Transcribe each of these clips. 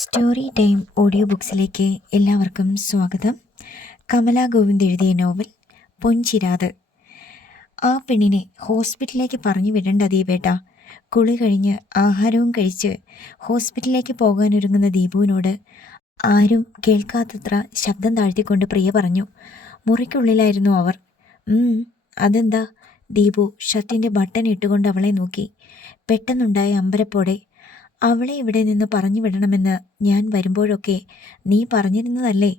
Story time audio ബുക്സിലേക്ക് എല്ലാവർക്കും സ്വാഗതം. കമല ഗോവിന്ദ് എഴുതിയ നോവൽ പൊൻചിരാത്. ആ പെണ്ണിനെ ഹോസ്പിറ്റലിലേക്ക് പറഞ്ഞു വിടണ്ട ദീപേട്ട. കുളി കഴിഞ്ഞ് ആഹാരവും കഴിച്ച് ഹോസ്പിറ്റലിലേക്ക് പോകാനൊരുങ്ങുന്ന ദീപുവിനോട് ആരും കേൾക്കാത്തത്ര ശബ്ദം താഴ്ത്തിക്കൊണ്ട് പ്രിയ പറഞ്ഞു. മുറിക്കുള്ളിലായിരുന്നു അവർ. അതെന്താ? ദീപു ഷർട്ടിൻ്റെ ബട്ടൺ ഇട്ടുകൊണ്ട് അവളെ നോക്കി. പെട്ടെന്നുണ്ടായ അമ്പരപ്പോടെ, അവളെ ഇവിടെ നിന്ന് പറഞ്ഞു വിടണമെന്ന് ഞാൻ വരുമ്പോഴൊക്കെ നീ പറഞ്ഞിരുന്നതല്ലേ?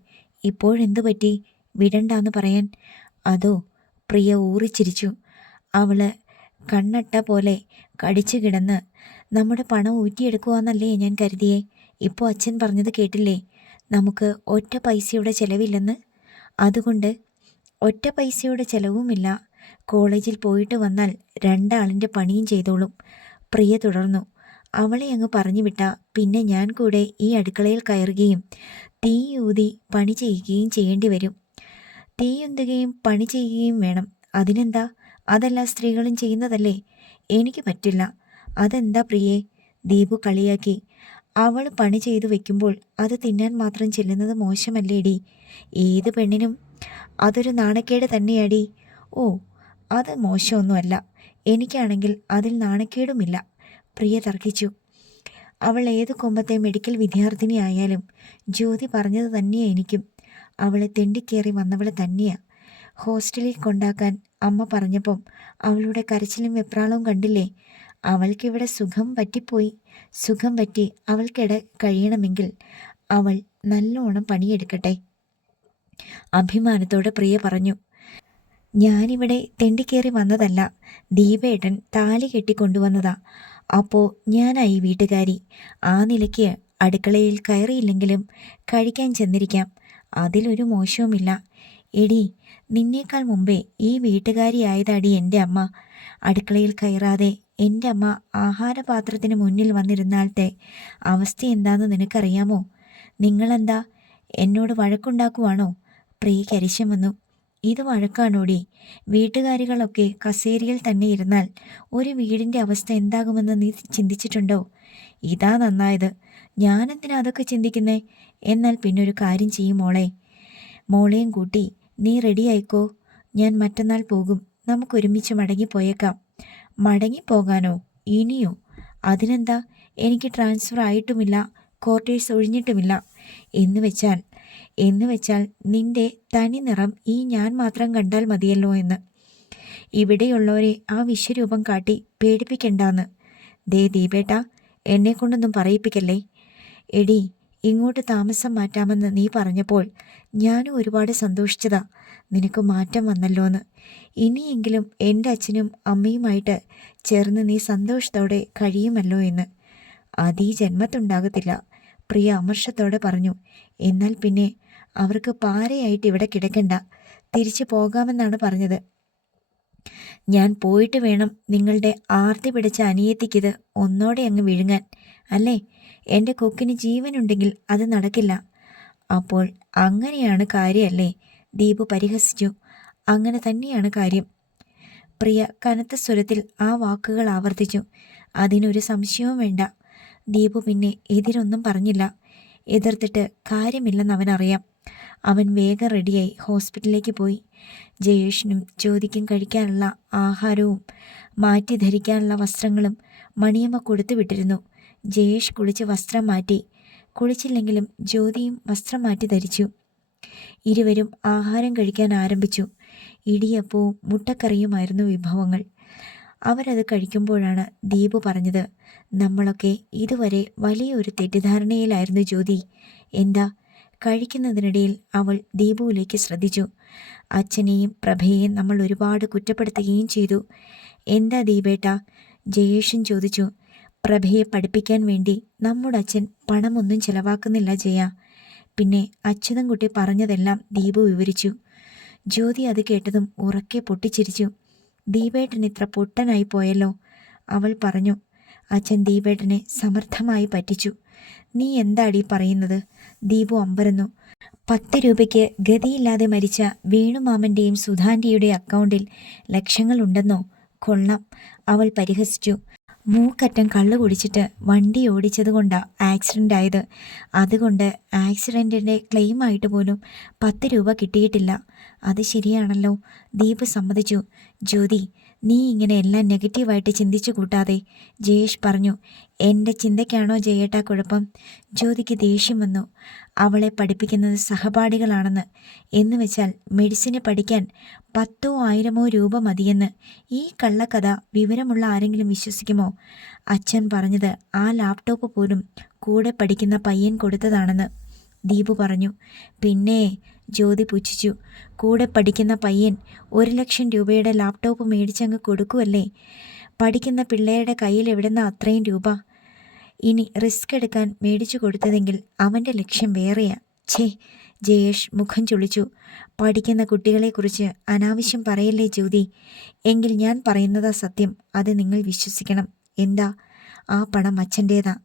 ഇപ്പോഴെന്തു പറ്റി വിടണ്ടാന്ന് പറയാൻ? അതോ? പ്രിയ ഊറിച്ചിരിച്ചു. അവള് കണ്ണട്ട പോലെ കടിച്ചു കിടന്ന് നമ്മുടെ പണം ഊറ്റിയെടുക്കുവാന്നല്ലേ ഞാൻ കരുതിയേ. ഇപ്പോൾ അച്ഛൻ പറഞ്ഞത് കേട്ടില്ലേ? നമുക്ക് ഒറ്റ പൈസയുടെ ചിലവില്ലെന്ന്. അതുകൊണ്ട് ഒറ്റ പൈസയുടെ ചിലവുമില്ല. കോളേജിൽ പോയിട്ട് വന്നാൽ രണ്ടാളിൻ്റെ പണിയും ചെയ്തോളും. പ്രിയ തുടർന്നു. അവളെ അങ്ങ് പറഞ്ഞു വിട്ട പിന്നെ ഞാൻ കൂടെ ഈ അടുക്കളയിൽ കയറുകയും തീയൂതി പണി ചെയ്യുകയും ചെയ്യേണ്ടി വരും. തീയുന്തുകയും പണി ചെയ്യുകയും വേണം. അതിനെന്താ? അതെല്ലാ സ്ത്രീകളും ചെയ്യുന്നതല്ലേ. എനിക്ക് പറ്റില്ല. അതെന്താ പ്രിയേ? ദീപു കളിയാക്കി. അവൾ പണി ചെയ്തു വെക്കുമ്പോൾ അത് തിന്നാൻ മാത്രം ചെല്ലുന്നത് മോശമല്ലേടി? ഏത് പെണ്ണിനും അതൊരു നാണക്കേട് തന്നെയാടി. ഓ, അത് മോശമൊന്നുമല്ല. എനിക്കാണെങ്കിൽ അതിൽ നാണക്കേടുമില്ല, പ്രിയ തർക്കിച്ചു. അവൾ ഏത് കൊമ്പത്തെ മെഡിക്കൽ വിദ്യാർത്ഥിനി ആയാലും ജ്യോതി പറഞ്ഞത് തന്നെയാ എനിക്കും. അവളെ തെണ്ടിക്കേറി വന്നവളെ തന്നെയാ ഹോസ്റ്റലിൽ കൊണ്ടാക്കാൻ അമ്മ പറഞ്ഞപ്പം അവളുടെ കരച്ചിലും വെപ്രാളവും കണ്ടില്ലേ? അവൾക്കിവിടെ സുഖം പറ്റിപ്പോയി. സുഖം പറ്റി അവൾക്കിട കഴിയണമെങ്കിൽ അവൾ നല്ലോണം പണിയെടുക്കട്ടെ. അഭിമാനത്തോടെ പ്രിയ പറഞ്ഞു. ഞാനിവിടെ തെണ്ടിക്കേറി വന്നതല്ല. ദീപേട്ടൻ താലി കെട്ടിക്കൊണ്ടുവന്നതാ. അപ്പോൾ ഞാനായി വീട്ടുകാരി. ആ നിലയ്ക്ക് അടുക്കളയിൽ കയറിയില്ലെങ്കിലും കഴിക്കാൻ ചെന്നിരിക്കാം. അതിലൊരു മോശവുമില്ല. എടി, നിന്നേക്കാൾ മുമ്പേ ഈ വീട്ടുകാരിയായതാടി എൻ്റെ അമ്മ. അടുക്കളയിൽ കയറാതെ എൻ്റെ അമ്മ ആഹാരപാത്രത്തിന് മുന്നിൽ വന്നിരുന്നാലത്തെ അവസ്ഥ എന്താണെന്ന് നിനക്കറിയാമോ? നിങ്ങളെന്താ എന്നോട് വഴക്കുണ്ടാക്കുവാണോ? പ്രിയയ്ക്ക് അരിശം വന്നു. ഇത് വഴക്കാണോടി? വീട്ടുകാരികളൊക്കെ കസേരയിൽ തന്നെ ഇരുന്നാൽ ഒരു വീടിൻ്റെ അവസ്ഥ എന്താകുമെന്ന് നീ ചിന്തിച്ചിട്ടുണ്ടോ? ഇതാ നന്നായത്. ഞാനെന്തിനാ അതൊക്കെ ചിന്തിക്കുന്നേ? എന്നാൽ പിന്നൊരു കാര്യം ചെയ്യും മോളെ. മോളെയും കൂട്ടി നീ റെഡിയായിക്കോ. ഞാൻ മറ്റന്നാൾ പോകും. നമുക്കൊരുമിച്ച് മടങ്ങിപ്പോയേക്കാം. മടങ്ങിപ്പോകാനോ? ഇനിയോ? അതിനെന്താ? എനിക്ക് ട്രാൻസ്ഫർ ആയിട്ടുമില്ല, ക്വാർട്ടേഴ്സ് ഒഴിഞ്ഞിട്ടുമില്ല. എന്ന് വെച്ചാൽ നിന്റെ തനി നിറം ഈ ഞാൻ മാത്രം കണ്ടാൽ മതിയല്ലോ എന്ന്. ഇവിടെയുള്ളവരെ ആ വിശ്വരൂപം കാട്ടി പേടിപ്പിക്കണ്ടാന്ന്. ദേ ദീപേട്ട, എന്നെക്കൊണ്ടൊന്നും പറയിപ്പിക്കല്ലേ. എടി, ഇങ്ങോട്ട് താമസം മാറ്റാമെന്ന് നീ പറഞ്ഞപ്പോൾ ഞാനും ഒരുപാട് സന്തോഷിച്ചതാ. നിനക്ക് മാറ്റം വന്നല്ലോന്ന്. ഇനിയെങ്കിലും എൻ്റെ അച്ഛനും അമ്മയുമായിട്ട് ചേർന്ന് നീ സന്തോഷത്തോടെ കഴിയുമല്ലോ എന്ന്. അതീ ജന്മത്തുണ്ടാകത്തില്ല, പ്രിയ അമർഷത്തോടെ പറഞ്ഞു. എന്നാൽ പിന്നെ അവർക്ക് പാരയായിട്ട് ഇവിടെ കിടക്കണ്ട. തിരിച്ചു പോകാമെന്നാണ് പറഞ്ഞത്. ഞാൻ പോയിട്ട് വേണം നിങ്ങളുടെ ആർത്തി പിടിച്ച അനിയത്തിക്കിത് ഒന്നോടെ അങ്ങ് വിഴുങ്ങാൻ. അല്ലേ? എൻ്റെ കൊക്കിന് ജീവനുണ്ടെങ്കിൽ അത് നടക്കില്ല. അപ്പോൾ അങ്ങനെയാണ് കാര്യമല്ലേ? ദീപു പരിഹസിച്ചു. അങ്ങനെ തന്നെയാണ് കാര്യം. പ്രിയ കനത്ത സ്വരത്തിൽ ആ വാക്കുകൾ ആവർത്തിച്ചു. അതിനൊരു സംശയവും വേണ്ട. ദീപു പിന്നെ എതിരൊന്നും പറഞ്ഞില്ല. എതിർത്തിട്ട് കാര്യമില്ലെന്ന് അവനറിയാം. അവൻ വേഗം റെഡിയായി ഹോസ്പിറ്റലിലേക്ക് പോയി. ജയേഷിനും ജ്യോതിക്കും കഴിക്കാനുള്ള ആഹാരവും മാറ്റി ധരിക്കാനുള്ള വസ്ത്രങ്ങളും മണിയമ്മ കൊടുത്തു വിട്ടിരുന്നു. ജയേഷ് കുളിച്ച് വസ്ത്രം മാറ്റി. കുളിച്ചില്ലെങ്കിലും ജ്യോതിയും വസ്ത്രം മാറ്റി ധരിച്ചു. ഇരുവരും ആഹാരം കഴിക്കാൻ ആരംഭിച്ചു. ഇടിയപ്പവും മുട്ടക്കറിയുമായിരുന്നു വിഭവങ്ങൾ. അവരത് കഴിക്കുമ്പോഴാണ് ദീപു പറഞ്ഞത്, നമ്മളൊക്കെ ഇതുവരെ വലിയൊരു തെറ്റിദ്ധാരണയിലായിരുന്നു ജ്യോതി. എന്താ? കഴിക്കുന്നതിനിടയിൽ അവൾ ദീപുവിലേക്ക് ശ്രദ്ധിച്ചു. അച്ഛനെയും പ്രഭയെയും നമ്മൾ ഒരുപാട് കുറ്റപ്പെടുത്തുകയും ചെയ്തു. എന്താ ദീപേട്ട? ജയേഷൻ ചോദിച്ചു. പ്രഭയെ പഠിപ്പിക്കാൻ വേണ്ടി നമ്മുടെ അച്ഛൻ പണമൊന്നും ചെലവാക്കുന്നില്ല ജയ. പിന്നെ അച്യുതൻകുട്ടി പറഞ്ഞതെല്ലാം ദീപു വിവരിച്ചു. ജ്യോതി അത് കേട്ടതും ഉറക്കെ പൊട്ടിച്ചിരിച്ചു. ദീപേട്ടൻ ഇത്ര പൊട്ടനായി പോയല്ലോ, അവൾ പറഞ്ഞു. അച്ഛൻ ദീപേട്ടനെ സമർത്ഥമായി പറ്റിച്ചു. നീ എന്താടി പറയുന്നത്? ദീപു അമ്പരന്നു. 10 രൂപയ്ക്ക് ഗതിയില്ലാതെ മരിച്ച വേണുമാമൻ്റെയും സുധാൻ്റെയുടെ അക്കൗണ്ടിൽ ലക്ഷങ്ങളുണ്ടെന്നോ? കൊള്ളാം, അവൾ പരിഹസിച്ചു. മൂക്കറ്റം കള്ളു കുടിച്ചിട്ട് വണ്ടി ഓടിച്ചത് കൊണ്ടാണ് ആക്സിഡൻ്റ് ആയത്. അതുകൊണ്ട് ആക്സിഡൻറ്റിൻ്റെ ക്ലെയിമായിട്ട് പോലും 10 രൂപ കിട്ടിയിട്ടില്ല. അത് ശരിയാണല്ലോ. ദീപ് സമ്മതിച്ചു. ജ്യോതി, നീ ഇങ്ങനെ എല്ലാം നെഗറ്റീവായിട്ട് ചിന്തിച്ചു കൂട്ടാതെ, ജയേഷ് പറഞ്ഞു. എൻ്റെ ചിന്തയ്ക്കാണോ ജയേട്ടാ കുഴപ്പം? ജ്യോതിക്ക് ദേഷ്യം വന്നു. അവളെ പഠിപ്പിക്കുന്നത് സഹപാഠികളാണെന്ന്. എന്ന് വെച്ചാൽ മെഡിസിന് പഠിക്കാൻ 10,000 1000 രൂപ മതിയെന്ന്. ഈ കള്ളക്കഥ വിവരമുള്ള ആരെങ്കിലും വിശ്വസിക്കുമോ? അച്ഛൻ പറഞ്ഞത് ആ ലാപ്ടോപ്പ് പോലും കൂടെ പഠിക്കുന്ന പയ്യൻ കൊടുത്തതാണെന്ന് ദീപു പറഞ്ഞു. പിന്നെ ജ്യോതി പുച്ഛിച്ചു. കൂടെ പഠിക്കുന്ന പയ്യൻ 1,00,000 രൂപയുടെ ലാപ്ടോപ്പ് മേടിച്ചങ്ങ് കൊടുക്കുമല്ലേ? പഠിക്കുന്ന പിള്ളേരുടെ കയ്യിൽ എവിടുന്ന അത്രയും രൂപ? ഇനി റിസ്ക് എടുക്കാൻ മേടിച്ചു കൊടുത്തതെങ്കിൽ അവൻ്റെ ലക്ഷ്യം വേറെയാ. ഛേ, ജയേഷ് മുഖം ചുളിച്ചു. പഠിക്കുന്ന കുട്ടികളെക്കുറിച്ച് അനാവശ്യം പറയല്ലേ ജ്യോതി. എങ്കിൽ ഞാൻ പറയുന്നതാ സത്യം. അത് നിങ്ങൾ വിശ്വസിക്കണം. എന്താ? ആ പണം അച്ഛൻ്റേതാ.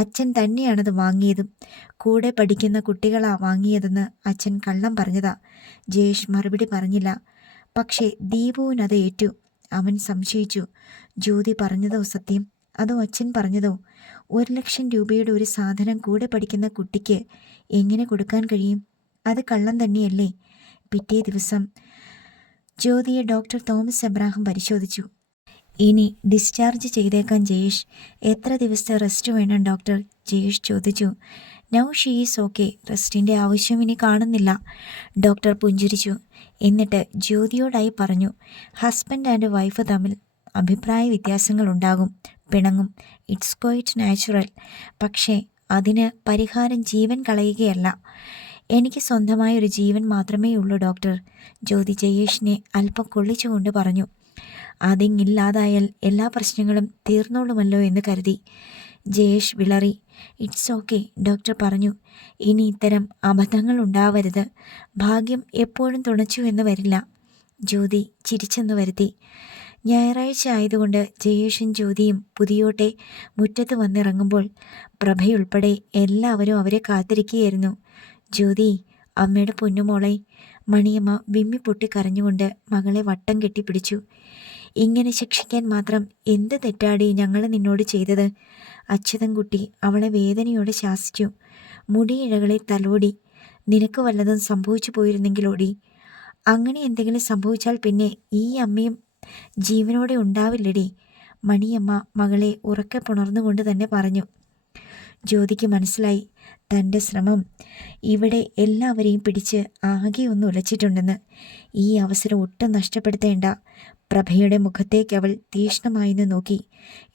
അച്ഛൻ തന്നെയാണത് വാങ്ങിയതും. കൂടെ പഠിക്കുന്ന കുട്ടികളാ വാങ്ങിയതെന്ന് അച്ഛൻ കള്ളം പറഞ്ഞതാ. ജയേഷ് മറുപടി പറഞ്ഞില്ല. പക്ഷേ ദീപുവിനത് ഏറ്റു. അവൻ സംശയിച്ചു. ജ്യോതി പറഞ്ഞതോ സത്യം, അതോ അച്ഛൻ പറഞ്ഞതോ? 1,00,000 രൂപയുടെ ഒരു സാധനം കൂടെ പഠിക്കുന്ന കുട്ടിക്ക് എങ്ങനെ കൊടുക്കാൻ കഴിയും? അത് കള്ളം തന്നെയല്ലേ? പിറ്റേ ദിവസം ജ്യോതിയെ ഡോക്ടർ തോമസ് എബ്രാഹിം പരിശോധിച്ചു. ഇനി ഡിസ്ചാർജ് ചെയ്തേക്കാൻ ജയേഷ്. എത്ര ദിവസത്തെ റെസ്റ്റ് വേണം ഡോക്ടർ? ജയേഷ് ചോദിച്ചു. Now she is okay. റെസ്റ്റിൻ്റെ ആവശ്യം ഇനി കാണുന്നില്ല. ഡോക്ടർ പുഞ്ചിരിച്ചു. എന്നിട്ട് ജ്യോതിയോടായി പറഞ്ഞു. ഹസ്ബൻഡ് ആൻഡ് വൈഫ് തമ്മിൽ അഭിപ്രായ വ്യത്യാസങ്ങളുണ്ടാകും, പിണങ്ങും. It's quite natural. പക്ഷേ അതിന് പരിഹാരം ജീവൻ കളയുകയല്ല. എനിക്ക് സ്വന്തമായ ഒരു ജീവൻ മാത്രമേ ഉള്ളൂ ഡോക്ടർ. ജ്യോതി ജയേഷിനെ അല്പം കൊള്ളിച്ചുകൊണ്ട് പറഞ്ഞു. അതിങ്ങില്ലാതായാൽ എല്ലാ പ്രശ്നങ്ങളും തീർന്നോളുമല്ലോ എന്ന് കരുതി. ജയേഷ് വിളറി. ഇറ്റ്സ് ഓക്കെ, ഡോക്ടർ പറഞ്ഞു. ഇനി ഇത്തരം അബദ്ധങ്ങൾ ഉണ്ടാവരുത്. ഭാഗ്യം എപ്പോഴും തുണച്ചു എന്ന് വരില്ല. ജ്യോതി ചിരിച്ചെന്ന് വരുത്തി. ഞായറാഴ്ച ആയതുകൊണ്ട് ജയേഷും ജ്യോതിയും പുതിയോട്ടെ മുറ്റത്ത് വന്നിറങ്ങുമ്പോൾ പ്രഭയുൾപ്പെടെ എല്ലാവരും അവരെ കാത്തിരിക്കുകയായിരുന്നു. ജ്യോതി, അമ്മയുടെ പൊന്നുമോളെ. മണിയമ്മ വിമ്മി പൊട്ടിക്കരഞ്ഞുകൊണ്ട് മകളെ വട്ടം കെട്ടിപ്പിടിച്ചു. ഇങ്ങനെ ശിക്ഷിക്കാൻ മാത്രം എന്ത് തെറ്റാടി ഞങ്ങൾ നിന്നോട് ചെയ്തത്? അച്യുതൻകുട്ടി അവളെ വേദനയോടെ ശാസിച്ചു. മുടിയിഴകളെ തലോടി. നിനക്ക് വല്ലതും സംഭവിച്ചു പോയിരുന്നെങ്കിലോടി. അങ്ങനെ എന്തെങ്കിലും സംഭവിച്ചാൽ പിന്നെ ഈ അമ്മയും ജീവനോടെ ഉണ്ടാവില്ലടി. മണിയമ്മ മകളെ ഉറക്കെ പുണർന്നുകൊണ്ട് തന്നെ പറഞ്ഞു. ജ്യോതിക്ക് മനസ്സിലായി തൻ്റെ ശ്രമം ഇവിടെ എല്ലാവരെയും പിടിച്ച് ആകെ ഒന്ന് ഉലച്ചിട്ടുണ്ടെന്ന്. ഈ അവസരം ഒട്ടും നഷ്ടപ്പെടുത്തേണ്ട. പ്രഭയുടെ മുഖത്തേക്ക് അവൾ തീക്ഷ്ണമായിന്ന് നോക്കി.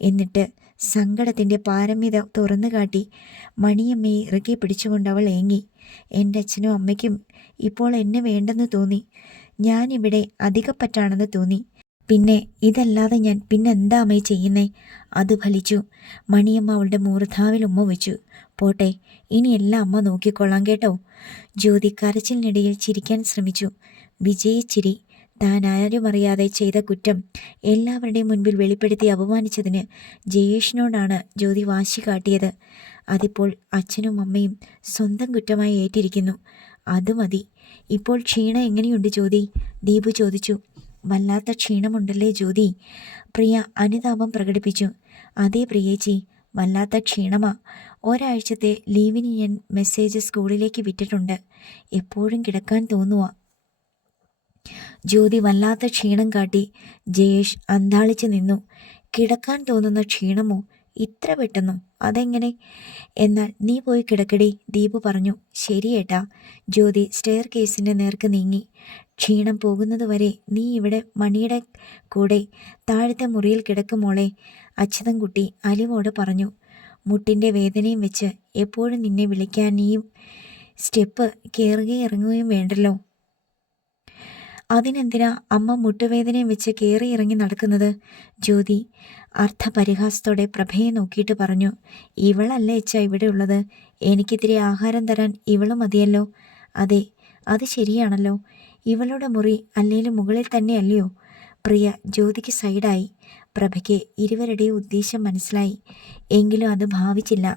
എന്നിട്ട് സങ്കടത്തിൻ്റെ പാരമ്യത തുറന്നു കാട്ടി മണിയമ്മയെ ഇറുകെ പിടിച്ചുകൊണ്ട് അവൾ ഏങ്ങി. എൻ്റെ അച്ഛനും അമ്മയ്ക്കും ഇപ്പോൾ എന്നെ വേണ്ടെന്ന് തോന്നി. ഞാനിവിടെ അധികപ്പറ്റാണെന്ന് തോന്നി. പിന്നെ ഇതല്ലാതെ ഞാൻ പിന്നെന്താ അമ്മേ ചെയ്യുന്നേ? അത് ഫലിച്ചു. മണിയമ്മ അവളുടെ മൂർധാവിൽ ഉമ്മ വെച്ചു. പോട്ടെ, ഇനിയെല്ലാം അമ്മ നോക്കിക്കൊള്ളാം കേട്ടോ. ജ്യോതി കരച്ചിലിനിടയിൽ ചിരിക്കാൻ ശ്രമിച്ചു. വിജയിച്ചിരി. താൻ ആരുമറിയാതെ ചെയ്ത കുറ്റം എല്ലാവരുടെയും മുൻപിൽ വെളിപ്പെടുത്തി അപമാനിച്ചതിന് ജയേഷിനോടാണ് ജ്യോതി വാശി കാട്ടിയത്. അതിപ്പോൾ അച്ഛനും അമ്മയും സ്വന്തം കുറ്റമായി ഏറ്റിരിക്കുന്നു. അത് മതി. ഇപ്പോൾ ക്ഷീണം എങ്ങനെയുണ്ട് ജ്യോതി? ദീപു ചോദിച്ചു. വല്ലാത്ത ക്ഷീണമുണ്ടല്ലേ ജ്യോതി? പ്രിയ അനുതാപം പ്രകടിപ്പിച്ചു. അതേ പ്രിയേച്ചി, വല്ലാത്ത ക്ഷീണമാ. ഒരാഴ്ചത്തെ ലീവിന് ഞാൻ മെസ്സേജ് സ്കൂളിലേക്ക് വിട്ടിട്ടുണ്ട്. എപ്പോഴും കിടക്കാൻ തോന്നുക. ജ്യോതി വല്ലാത്ത ക്ഷീണം കാട്ടി. ജയേഷ് അന്താളിച്ച് നിന്നു. കിടക്കാൻ തോന്നുന്ന ക്ഷീണമോ? ഇത്ര പെട്ടെന്നോ? അതെങ്ങനെ? എന്നാൽ നീ പോയി കിടക്കടി, ദീപു പറഞ്ഞു. ശരിയേട്ടാ. ജ്യോതി സ്റ്റെയർ കേസിൻ്റെ നേർക്ക് നീങ്ങി. ക്ഷീണം പോകുന്നതുവരെ നീ ഇവിടെ മണിയുടെ കൂടെ താഴത്തെ മുറിയിൽ കിടക്കുമോളെ, അച്യുതൻകുട്ടി അലിവോട് പറഞ്ഞു. മുട്ടിൻ്റെ വേദനയും വെച്ച് എപ്പോഴും നിന്നെ വിളിക്കാനെയും സ്റ്റെപ്പ് കയറുകയും ഇറങ്ങുകയും വേണ്ടല്ലോ. അതിനെന്തിനാ അമ്മ മുട്ടുവേദനയും വെച്ച് കയറി ഇറങ്ങി നടക്കുന്നത്? ജ്യോതി അർത്ഥപരിഹാസത്തോടെ പ്രഭയെ നോക്കിയിട്ട് പറഞ്ഞു. ഇവളല്ലേ അച്ഛാ ഇവിടെ ഉള്ളത്. എനിക്കിത്തിരി ആഹാരം തരാൻ ഇവള് മതിയല്ലോ. അതെ, അത് ശരിയാണല്ലോ. ഇവളുടെ മുറി അല്ലേലും മുകളിൽ തന്നെയല്ലയോ? പ്രിയ ജ്യോതിക്ക് സൈഡായി. പ്രഭയ്ക്ക് ഇരുവരുടെയും ഉദ്ദേശം മനസ്സിലായി. എങ്കിലും അത് ഭാവിച്ചില്ല.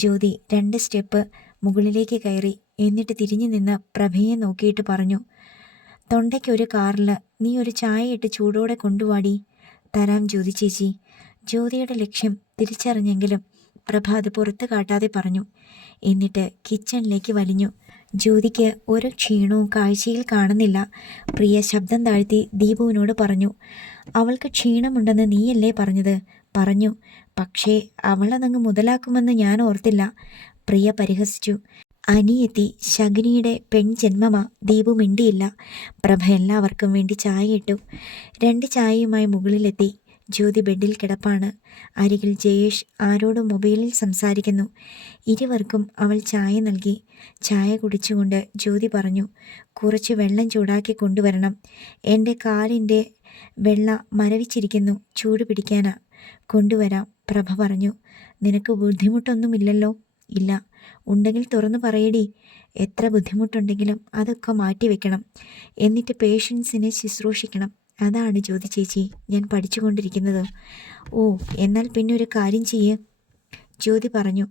ജ്യോതി 2 സ്റ്റെപ്പ് മുകളിലേക്ക് കയറി. എന്നിട്ട് തിരിഞ്ഞു നിന്ന് പ്രഭയെ നോക്കിയിട്ട് പറഞ്ഞു. തൊണ്ടയ്ക്കൊരു കാറിൽ നീ ഒരു ചായ ഇട്ട് ചൂടോടെ കൊണ്ടുവാടി. തരാം ജ്യോതി ചേച്ചി. ജ്യോതിയുടെ ലക്ഷ്യം തിരിച്ചറിഞ്ഞെങ്കിലും പ്രഭ അത് പുറത്ത് കാട്ടാതെ പറഞ്ഞു. എന്നിട്ട് കിച്ചണിലേക്ക് വലിഞ്ഞു. ജ്യോതിക്ക് ഒരു ക്ഷീണവും കാഴ്ചയിൽ കാണുന്നില്ല. പ്രിയ ശബ്ദം താഴ്ത്തി ദീപുവിനോട് പറഞ്ഞു. അവൾക്ക് ക്ഷീണമുണ്ടെന്ന് നീയല്ലേ പറഞ്ഞത്? പറഞ്ഞു. പക്ഷേ അവളതങ്ങ് മുതലാക്കുമെന്ന് ഞാൻ ഓർത്തില്ല. പ്രിയ പരിഹസിച്ചു. അനിയത്തി ശകുനിയുടെ പെൺജന്മമാ. ദീപു മിണ്ടിയില്ല. പ്രഭ എല്ലാവർക്കും വേണ്ടി ചായ ഇട്ടു. 2 ചായയുമായി മുകളിലെത്തി. ജ്യോതി ബെഡിൽ കിടപ്പാണ്. അരികിൽ ജയേഷ് ആരോടും മൊബൈലിൽ സംസാരിക്കുന്നു. ഇരുവർക്കും അവൾ ചായ നൽകി. ചായ കുടിച്ചുകൊണ്ട് ജ്യോതി പറഞ്ഞു, കുറച്ച് വെള്ളം ചൂടാക്കി കൊണ്ടുവരണം. എൻ്റെ കാലിൻ്റെ വെള്ള മരവിച്ചിരിക്കുന്നു, ചൂട് പിടിക്കാനാ. കൊണ്ടുവരാം, പ്രഭ പറഞ്ഞു. നിനക്ക് ബുദ്ധിമുട്ടൊന്നുമില്ലല്ലോ? ഇല്ല. ഉണ്ടെങ്കിൽ തുറന്നു പറയടി. എത്ര ബുദ്ധിമുട്ടുണ്ടെങ്കിലും അതൊക്കെ മാറ്റിവെക്കണം. എന്നിട്ട് പേഷ്യൻസിനെ ശുശ്രൂഷിക്കണം. അതാണ് ജ്യോതി ചേച്ചി ഞാൻ പഠിച്ചുകൊണ്ടിരിക്കുന്നത്. ഓ, എന്നാൽ പിന്നെ ഒരു കാര്യം ചെയ്യ്, ജ്യോതി പറഞ്ഞു.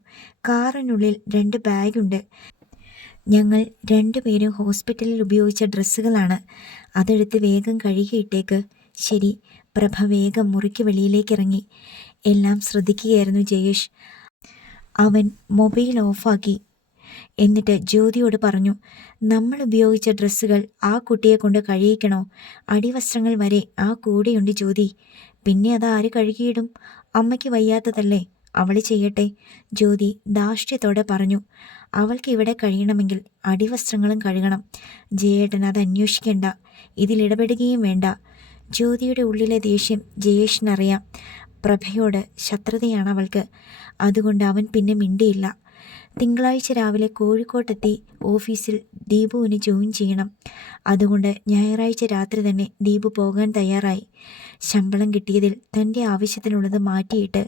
കാറിനുള്ളിൽ 2 ബാഗുണ്ട്. ഞങ്ങൾ 2 പേരും ഹോസ്പിറ്റലിൽ ഉപയോഗിച്ച ഡ്രസ്സുകളാണ്. അതെടുത്ത് വേഗം കഴുകിയിട്ടേക്ക്. ശരി. പ്രഭ വേഗം മുറിക്ക് വെളിയിലേക്കിറങ്ങി. എല്ലാം ശ്രദ്ധിക്കുകയായിരുന്നു ജയേഷ്. അവൻ മൊബൈൽ ഓഫാക്കി. എന്നിട്ട് ജ്യോതിയോട് പറഞ്ഞു, നമ്മൾ ഉപയോഗിച്ച ഡ്രസ്സുകൾ ആ കുട്ടിയെ കൊണ്ട് കഴുകിക്കണോ? അടിവസ്ത്രങ്ങൾ വരെ ആ കൂടെയുണ്ട് ജ്യോതി. പിന്നെ അത് ആര് കഴുകിയിടും? അമ്മയ്ക്ക് വയ്യാത്തതല്ലേ, അവൾ ചെയ്യട്ടെ, ജ്യോതി ധാർഷ്ട്യത്തോടെ പറഞ്ഞു. അവൾക്ക് ഇവിടെ കഴിയണമെങ്കിൽ അടിവസ്ത്രങ്ങളും കഴുകണം. ജയേട്ടൻ അത് അന്വേഷിക്കേണ്ട, ഇതിലിടപെടുകയും വേണ്ട. ജ്യോതിയുടെ ഉള്ളിലെ ദേഷ്യം ജയേഷിനറിയാം. പ്രഭയോട് ശത്രുതയാണ് അവൾക്ക്. അതുകൊണ്ട് അവൻ പിന്നെ മിണ്ടിയില്ല. തിങ്കളാഴ്ച രാവിലെ കോഴിക്കോട്ടെത്തി ഓഫീസിൽ ദീപുവിന് ജോയിൻ ചെയ്യണം. അതുകൊണ്ട് ഞായറാഴ്ച രാത്രി തന്നെ ദീപു പോകാൻ തയ്യാറായി. ശമ്പളം കിട്ടിയതിൽ തൻ്റെ ആവശ്യത്തിനുള്ളത് മാറ്റിയിട്ട്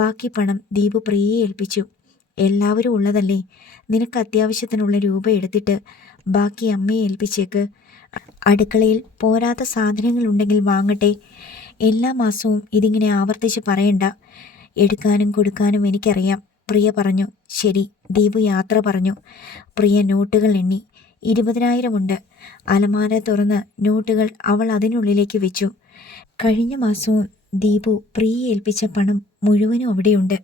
ബാക്കി പണം ദീപു പ്രിയയെ ഏൽപ്പിച്ചു. എല്ലാവരും ഉള്ളതല്ലേ, നിനക്ക് അത്യാവശ്യത്തിനുള്ള രൂപ എടുത്തിട്ട് ബാക്കി അമ്മയെ ഏൽപ്പിച്ചേക്ക്. അടുക്കളയിൽ പോരാത്ത സാധനങ്ങളുണ്ടെങ്കിൽ വാങ്ങട്ടെ. എല്ലാ മാസവും ഇതിങ്ങനെ ആവർത്തിച്ച് പറയണ്ട. എടുക്കാനും കൊടുക്കാനും എനിക്കറിയാം, പ്രിയ പറഞ്ഞു. ശരി, ദീപു യാത്ര പറഞ്ഞു. പ്രിയ നോട്ടുകൾ എണ്ണി. 20,000 ഉണ്ട്. അലമാര തുറന്ന് നോട്ടുകൾ അവൾ അതിനുള്ളിലേക്ക് വെച്ചു. കഴിഞ്ഞ മാസവും ദീപു പ്രിയെ ഏൽപ്പിച്ച പണം മുഴുവനും അവിടെയുണ്ട്.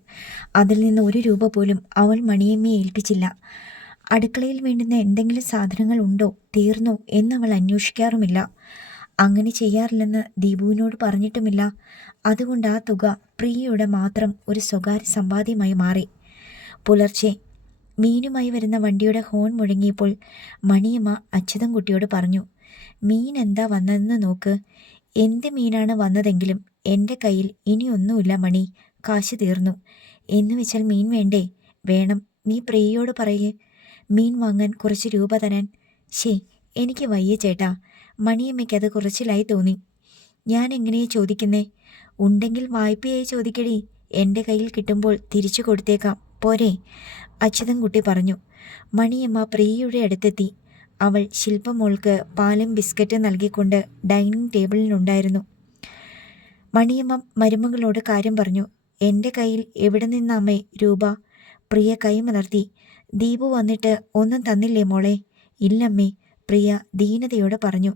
അതിൽ നിന്ന് 1 രൂപ പോലും അവൾ മണിയമ്മയെ ഏൽപ്പിച്ചില്ല. അടുക്കളയിൽ വേണ്ടുന്ന എന്തെങ്കിലും സാധനങ്ങൾ ഉണ്ടോ, തീർന്നോ എന്നവൾ അന്വേഷിക്കാറുമില്ല. അങ്ങനെ ചെയ്യാറില്ലെന്ന് ദീപുവിനോട് പറഞ്ഞിട്ടുമില്ല. അതുകൊണ്ട് ആ തുക പ്രിയയുടെ മാത്രം ഒരു സ്വകാര്യ സമ്പാദ്യമായി മാറി. പുലർച്ചെ മീനുമായി വരുന്ന വണ്ടിയുടെ ഹോൺ മുഴങ്ങിയപ്പോൾ മണിയമ്മ അച്യുതൻകുട്ടിയോട് പറഞ്ഞു, മീൻ എന്താ വന്നതെന്ന് നോക്ക്. എന്ത് മീനാണ് വന്നതെങ്കിലും എൻ്റെ കയ്യിൽ ഇനിയൊന്നുമില്ല മണി, കാശ് തീർന്നു. എന്ന് വെച്ചാൽ മീൻ വേണ്ടേ? വേണം. നീ പ്രിയയോട് പറയേ മീൻ വാങ്ങാൻ കുറച്ച് രൂപ തരാൻ. ശേ, എനിക്ക് വയ്യ ചേട്ടാ. മണിയമ്മയ്ക്കത് കുറച്ചിലായി തോന്നി. ഞാൻ എങ്ങനെയാ ചോദിക്കുന്നേ? ഉണ്ടെങ്കിൽ വായ്പയായി ചോദിക്കടി. എൻ്റെ കയ്യിൽ കിട്ടുമ്പോൾ തിരിച്ചു കൊടുത്തേക്കാം, പോരെ? അച്യുതൻകുട്ടി പറഞ്ഞു. മണിയമ്മ പ്രിയയുടെ അടുത്തെത്തി. അവൾ ശില്പമോൾക്ക് പാലും ബിസ്ക്കറ്റ് നൽകിക്കൊണ്ട് ഡൈനിങ് ടേബിളിനുണ്ടായിരുന്നു. മണിയമ്മ മരുമകളോട് കാര്യം പറഞ്ഞു. എൻ്റെ കയ്യിൽ എവിടെ നിന്നമ്മേ രൂപ? പ്രിയ കൈമലർത്തി. ദീപു വന്നിട്ട് ഒന്നും തന്നില്ലേ മോളെ? ഇല്ലമ്മേ, പ്രിയ ദീനതയോടെ പറഞ്ഞു.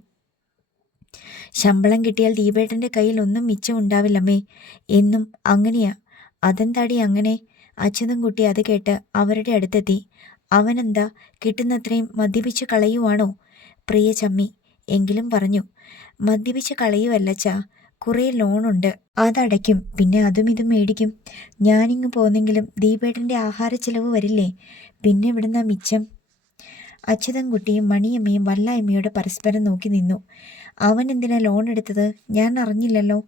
ശമ്പളം കിട്ടിയാൽ ദീപേട്ടൻ്റെ കയ്യിൽ ഒന്നും മിച്ചമുണ്ടാവില്ലമ്മേ. എന്നും അങ്ങനെയാ. അതെന്താടി അങ്ങനെ? അച്യുതൻകുട്ടി അത് കേട്ട് അവരുടെ അടുത്തെത്തി. അവനെന്താ കിട്ടുന്നത്രയും മദ്യപിച്ച് കളയുവാണോ? പ്രിയ ചമ്മി. എങ്കിലും പറഞ്ഞു, മദ്യപിച്ച് കളയുവല്ലച്ചാ, കുറേ ലോണുണ്ട്, അതടയ്ക്കും. പിന്നെ അതും ഇതും മേടിക്കും. ഞാനിങ്ങ് പോന്നെങ്കിലും ദീപേട്ടൻ്റെ ആഹാര ചിലവ് വരില്ലേ? പിന്നെ ഇവിടുന്ന മിച്ചം? അച്യുതൻകുട്ടിയും മണിയമ്മയും വല്ലായ്മയോടെ പരസ്പരം നോക്കി നിന്നു. അവൻ എന്തിനാ ലോൺ എടുത്തത്? ഞാൻ അറിഞ്ഞില്ലല്ലോ,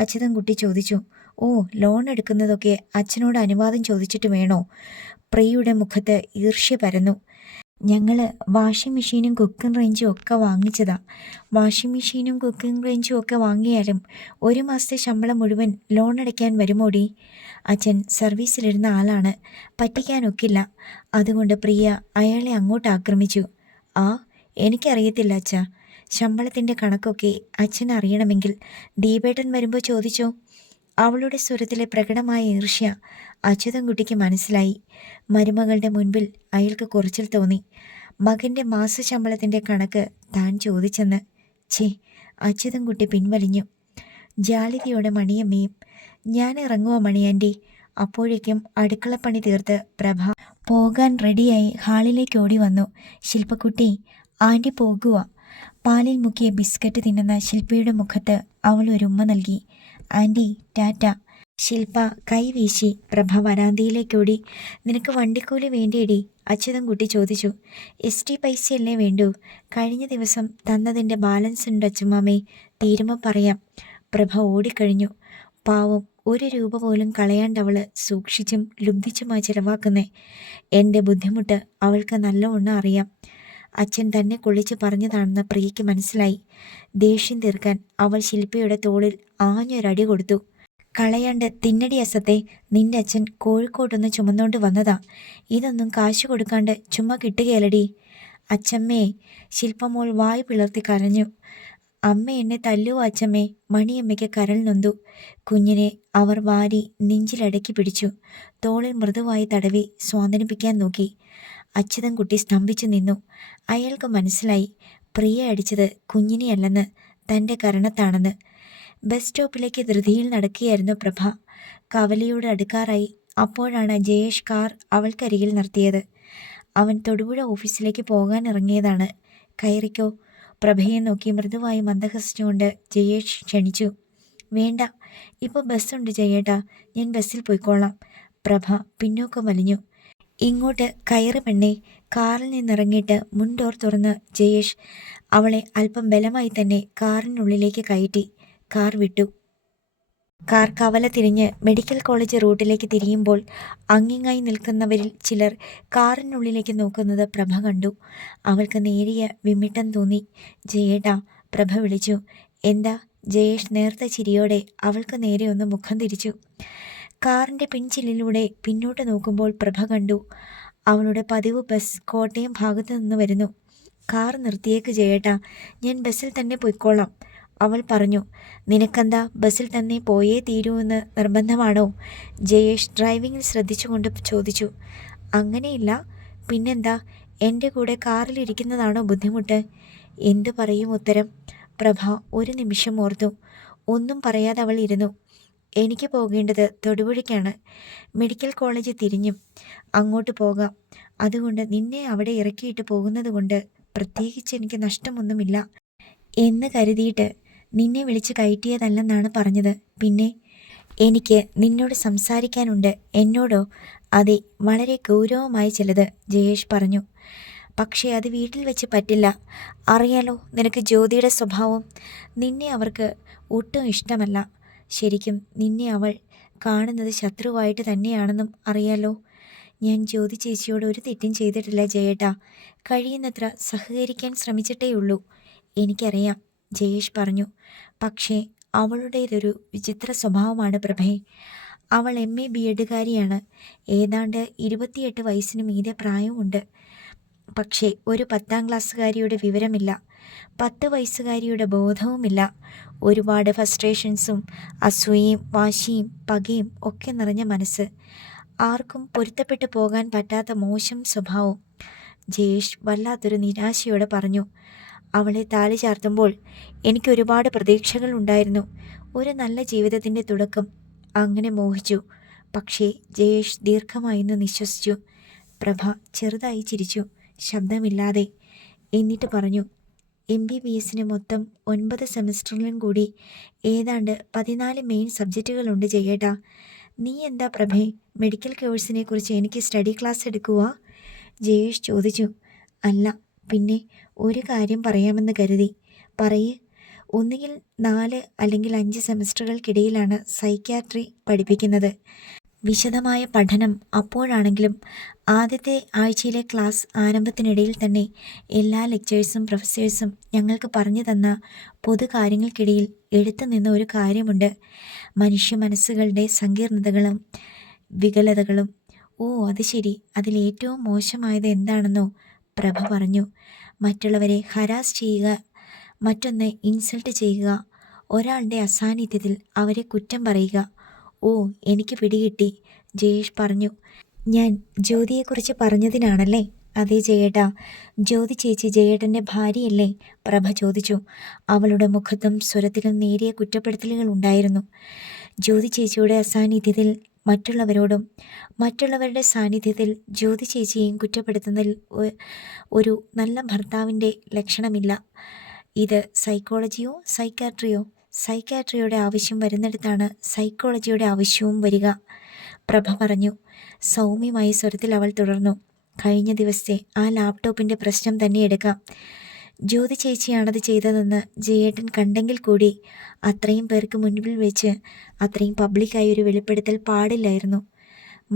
അച്യുതൻകുട്ടി ചോദിച്ചു. ഓ, ലോൺ എടുക്കുന്നതൊക്കെ അച്ഛനോട് അനുവാദം ചോദിച്ചിട്ട് വേണോ? പ്രിയയുടെ മുഖത്ത് ഈർഷ്യ പരന്നു. ഞങ്ങൾ വാഷിംഗ് മെഷീനും കുക്കിംഗ് റേഞ്ചും ഒക്കെ വാങ്ങിച്ചതാ. വാഷിംഗ് മെഷീനും കുക്കിംഗ് റേഞ്ചും ഒക്കെ വാങ്ങിയാലും 1 മാസത്തെ ശമ്പളം മുഴുവൻ ലോൺ അടയ്ക്കാൻ വരുമോടി? അച്ഛൻ സർവീസിലിരുന്ന ആളാണ്, പറ്റിക്കാനൊക്കില്ല. അതുകൊണ്ട് പ്രിയ അയാളെ അങ്ങോട്ട് ആക്രമിച്ചു. ആ, എനിക്കറിയത്തില്ല അച്ഛാ. ശമ്പളത്തിൻ്റെ കണക്കൊക്കെ അച്ഛൻ അറിയണമെങ്കിൽ ദീപേട്ടൻ വരുമ്പോൾ ചോദിച്ചോ. അവളുടെ സ്വരത്തിലെ പ്രകടമായ ഈർഷ്യ അച്യുതൻകുട്ടിക്ക് മനസ്സിലായി. മരുമകളുടെ മുൻപിൽ അയാൾക്ക് കുറച്ചിൽ തോന്നി. മകൻ്റെ മാസശമ്പളത്തിൻ്റെ കണക്ക് താൻ ചോദിച്ചെന്ന്. ഛേ, അച്യുതൻകുട്ടി പിൻവലിഞ്ഞു. ജാളിതയോടെ മണിയമ്മയും ഞാൻ ഇറങ്ങുവാ മണിയാൻറ്റി. അപ്പോഴേക്കും അടുക്കളപ്പണി തീർത്ത് പ്രഭ പോകാൻ റെഡിയായി ഹാളിലേക്ക് ഓടി വന്നു. ശില്പക്കുട്ടി, ആൻറ്റി പോകുക. പാലിൽ മുക്കിയ ബിസ്ക്കറ്റ് തിന്നുന്ന ശില്പയുടെ മുഖത്ത് അവൾ ഒരു ഉമ്മ നൽകി. ആൻറ്റി ടാറ്റ. ശില്പ കൈവീശി. പ്രഭ വരാന്തയിലേക്കോടി. നിനക്ക് വണ്ടിക്കൂലി വേണ്ടിയടി? അച്യുതൻകുട്ടി ചോദിച്ചു. ST പൈസയല്ലേ വേണ്ടൂ? കഴിഞ്ഞ ദിവസം തന്നതിൻ്റെ ബാലൻസ് ഉണ്ട് അച്ഛമ്മാമേ, തീരുമ്പോൾ പറയാം. പ്രഭ ഓടിക്കഴിഞ്ഞു. പാവം, 1 രൂപ പോലും കളയാണ്ടവൾ സൂക്ഷിച്ചും ലുബ്ധിച്ചുമായി ചിലവാക്കുന്നേ. എൻ്റെ ബുദ്ധിമുട്ട് അവൾക്ക് നല്ലവണ്ണം അറിയാം. അച്ഛൻ തന്നെ കൊള്ളിച്ച് പറഞ്ഞതാണെന്ന് പ്രിയയ്ക്ക് മനസ്സിലായി. ദേഷ്യം തീർക്കാൻ അവൾ ശില്പയുടെ തോളിൽ ആഞ്ഞൊരടി കൊടുത്തു. കളയാണ്ട് തിന്നടി അസത്തെ, നിന്റെ അച്ഛൻ കോഴിക്കോട്ടൊന്ന് ചുമന്നുകൊണ്ട് വന്നതാ. ഇതൊന്നും കാശ് കൊടുക്കാണ്ട് ചുമ്മാ കിട്ടുകയല്ലടി. അച്ഛമ്മേ. ശില്പമോൾ വായ് പിളർത്തി കരഞ്ഞു. അമ്മ എന്നെ തല്ലുവോ അച്ഛമ്മേ? മണിയമ്മയ്ക്ക് കരൾ നൊന്തു. കുഞ്ഞിനെ അവർ വാരി നെഞ്ചിലടക്കി പിടിച്ചു. തോളിൽ മൃദുവായി തടവി സ്വാന്തനിപ്പിക്കാൻ നോക്കി. അച്യുതൻകുട്ടി സ്തംഭിച്ചു നിന്നു. അയാൾക്ക് മനസ്സിലായി, പ്രിയ അടിച്ചത് കുഞ്ഞിനെയല്ലെന്ന്, തൻ്റെ കരണത്താണെന്ന്. ബസ് സ്റ്റോപ്പിലേക്ക് ധൃതിയിൽ നടക്കുകയായിരുന്നു പ്രഭ. കവലയോട് അടുക്കാറായി. അപ്പോഴാണ് ജയേഷ് കാർ അവൾക്കരികിൽ നിർത്തിയത്. അവൻ തൊടുപുഴ ഓഫീസിലേക്ക് പോകാൻ ഇറങ്ങിയതാണ്. കയറിക്കോ. പ്രഭയെ നോക്കി മൃദുവായി മന്ദഹസിച്ചുകൊണ്ട് ജയേഷ് ക്ഷണിച്ചു. വേണ്ട, ഇപ്പോൾ ബസ്സുണ്ട് ജയേട്ടാ, ഞാൻ ബസ്സിൽ പോയിക്കോളാം. പ്രഭ പിന്നോക്കം വലിഞ്ഞു. ഇങ്ങോട്ട് കയറ് പെണ്ണേ. കാറിൽ നിന്നിറങ്ങിയിട്ട് മുൻഡോർ തുറന്ന് ജയേഷ് അവളെ അല്പം ബലമായി തന്നെ കാറിനുള്ളിലേക്ക് കയറ്റി. കാർ വിട്ടു. കാർ കവല തിരിഞ്ഞ് മെഡിക്കൽ കോളേജ് റൂട്ടിലേക്ക് തിരിയുമ്പോൾ അങ്ങിങ്ങായി നിൽക്കുന്നവരിൽ ചിലർ കാറിനുള്ളിലേക്ക് നോക്കുന്നത് പ്രഭ കണ്ടു. അവൾക്ക് നേരിയ വിമ്മിട്ടം തോന്നി. ജയേട്ടാ, പ്രഭ വിളിച്ചു. എന്താ? ജയേഷ് നേർത്ത ചിരിയോടെ അവൾക്ക് നേരെ ഒന്ന് മുഖം തിരിച്ചു. കാറിൻ്റെ പിൻചില്ലിലൂടെ പിന്നോട്ട് നോക്കുമ്പോൾ പ്രഭ കണ്ടു, അവളുടെ പതിവ് ബസ് കോട്ടയം ഭാഗത്തു നിന്ന് വരുന്നു. കാർ നിർത്തിയേക്ക് ജയേട്ടാ, ഞാൻ ബസ്സിൽ തന്നെ പൊയ്ക്കോളാം, അവൾ പറഞ്ഞു. നിനക്കെന്താ ബസ്സിൽ തന്നെ പോയേ തീരുവെന്ന് നിർബന്ധമാണോ? ജയേഷ് ഡ്രൈവിങ്ങിൽ ശ്രദ്ധിച്ചുകൊണ്ട് ചോദിച്ചു. അങ്ങനെയില്ല, പിന്നെന്താ, എൻ്റെ കൂടെ കാറിലിരിക്കുന്നതാണോ ബുദ്ധിമുട്ട്? എന്തു പറയും ഉത്തരം? പ്രഭ ഒരു നിമിഷം ഓർത്തു. ഒന്നും പറയാതെ അവൾ ഇരുന്നു. എനിക്ക് പോകേണ്ടത് തൊടുപുഴയ്ക്കാണ്. മെഡിക്കൽ കോളേജ് തിരിഞ്ഞും അങ്ങോട്ട് പോകാം. അതുകൊണ്ട് നിന്നെ അവിടെ ഇറക്കിയിട്ട് പോകുന്നത് കൊണ്ട് പ്രത്യേകിച്ച് എനിക്ക് നഷ്ടമൊന്നുമില്ല എന്ന് കരുതിയിട്ട് നിന്നെ വിളിച്ച് കയറ്റിയതല്ലെന്നാണ് പറഞ്ഞത്. പിന്നെ എനിക്ക് നിന്നോട് സംസാരിക്കാനുണ്ട്. എന്നോടോ? അതെ, വളരെ ഗൗരവമായ ചിലത്, ജയേഷ് പറഞ്ഞു. പക്ഷേ അത് വീട്ടിൽ വെച്ച് പറ്റില്ല. അറിയാലോ നിനക്ക് ജ്യോതിയുടെ സ്വഭാവം. നിന്നെ അവർക്ക് ഒട്ടും ഇഷ്ടമല്ല. ശരിക്കും നിന്നെ അവൾ കാണുന്നത് ശത്രുവായിട്ട് തന്നെയാണെന്നും അറിയാലോ. ഞാൻ ജ്യോതി ചേച്ചിയോട് ഒരു തെറ്റും ചെയ്തിട്ടില്ല ജയേട്ടാ. കഴിയുന്നത്ര സഹകരിക്കാൻ ശ്രമിച്ചിട്ടേയുള്ളൂ. എനിക്കറിയാം, ജയേഷ് പറഞ്ഞു. പക്ഷേ അവളുടേതൊരു വിചിത്ര സ്വഭാവമാണ് പ്രഭേ. അവൾ MA BEdകാരിയാണ്. ഏതാണ്ട് 28 വയസ്സിന് മീതെ പ്രായമുണ്ട്. പക്ഷേ ഒരു 10ാം ക്ലാസ്സുകാരിയുടെ വിവരമില്ല, 10 വയസ്സുകാരിയുടെ ബോധവുമില്ല. ഒരുപാട് ഫ്രസ്ട്രേഷൻസും അസൂയയും വാശിയും പകയും ഒക്കെ നിറഞ്ഞ മനസ്സ്. ആർക്കും പൊരുത്തപ്പെട്ടു പോകാൻ പറ്റാത്ത മോശം സ്വഭാവം. ജയേഷ് വല്ലാത്തൊരു നിരാശയോടെ പറഞ്ഞു. അവളെ താലി ചാർത്തുമ്പോൾ എനിക്കൊരുപാട് പ്രതീക്ഷകൾ ഉണ്ടായിരുന്നു. ഒരു നല്ല ജീവിതത്തിൻ്റെ തുടക്കം. അങ്ങനെ മോഹിച്ചു. പക്ഷേ ജയേഷ് ദീർഘമായിന്ന് നിശ്വസിച്ചു. പ്രഭ ചെറുതായി ചിരിച്ചു, ശബ്ദമില്ലാതെ. എന്നിട്ട് പറഞ്ഞു, MBBSന് മൊത്തം 9 സെമസ്റ്ററിലും കൂടി ഏതാണ്ട് 14 മെയിൻ സബ്ജക്റ്റുകളുണ്ട് ജയേട്ടാ. നീ എന്താ പ്രഭേ, മെഡിക്കൽ കോഴ്സിനെ കുറിച്ച് എനിക്ക് സ്റ്റഡി ക്ലാസ് എടുക്കുക? ജയേഷ് ചോദിച്ചു. അല്ല, പിന്നെ ഒരു കാര്യം പറയാമെന്ന് കരുതി. പറയ്. ഒന്നുകിൽ 4 അല്ലെങ്കിൽ 5 സെമസ്റ്ററുകൾക്കിടയിലാണ് സൈക്യാട്രി പഠിപ്പിക്കുന്നത്. വിശദമായ പഠനം അപ്പോഴാണെങ്കിലും ആദ്യത്തെ ആഴ്ചയിലെ ക്ലാസ് ആരംഭത്തിനിടയിൽ തന്നെ എല്ലാ ലെക്ചേഴ്സും പ്രൊഫസേഴ്സും ഞങ്ങൾക്ക് പറഞ്ഞു തന്ന പൊതു കാര്യങ്ങൾക്കിടയിൽ എടുത്തു നിന്ന ഒരു കാര്യമുണ്ട്. മനുഷ്യ മനസ്സുകളുടെ സങ്കീർണതകളും വികലതകളും. ഓ അത് ശരി, അതിലേറ്റവും മോശമായത് എന്താണെന്നോ? പ്രഭ പറഞ്ഞു. മറ്റുള്ളവരെ ഹരാസ് ചെയ്യുക, മറ്റൊന്ന് ഇൻസൾട്ട് ചെയ്യുക, ഒരാളുടെ അസാന്നിധ്യത്തിൽ അവരെ കുറ്റം പറയുക. ഓ എനിക്ക് പിടികിട്ടി, ജയേഷ് പറഞ്ഞു. ഞാൻ ജ്യോതിയെക്കുറിച്ച് പറഞ്ഞതിനാണല്ലേ? അതേ ജയേട്ടാ, ജ്യോതി ചേച്ചി ജയേട്ടൻ്റെ ഭാര്യയല്ലേ? പ്രഭ ചോദിച്ചു. അവളുടെ മുഖത്തും സ്വരത്തിലും നേരിയ കുറ്റപ്പെടുത്തലുകൾ ഉണ്ടായിരുന്നു. ജ്യോതി ചേച്ചിയുടെ അസാന്നിധ്യത്തിൽ മറ്റുള്ളവരോടും മറ്റുള്ളവരുടെ സാന്നിധ്യത്തിൽ ജ്യോതി ചേച്ചിയെയും കുറ്റപ്പെടുത്തുന്നതിൽ ഒരു നല്ല ഭർത്താവിൻ്റെ ലക്ഷണമില്ല. ഇത് സൈക്കോളജിയോ സൈക്കാട്രിയോ? സൈക്കാട്രിയുടെ ആവശ്യം വരുന്നിടത്താണ് സൈക്കോളജിയുടെ ആവശ്യവും വരിക, പ്രഭ പറഞ്ഞു. സൗമ്യമായ സ്വരത്തിൽ അവൾ തുടർന്നു. കഴിഞ്ഞ ദിവസത്തെ ആ ലാപ്ടോപ്പിൻ്റെ പ്രശ്നം തന്നെ എടുക്കാം. ജ്യോതി ചേച്ചിയാണത് ചെയ്തതെന്ന് ജയേട്ടൻ കണ്ടെങ്കിൽ കൂടി അത്രയും പേർക്ക് മുൻപിൽ വെച്ച് അത്രയും പബ്ലിക്കായി ഒരു വെളിപ്പെടുത്തൽ പാടില്ലായിരുന്നു.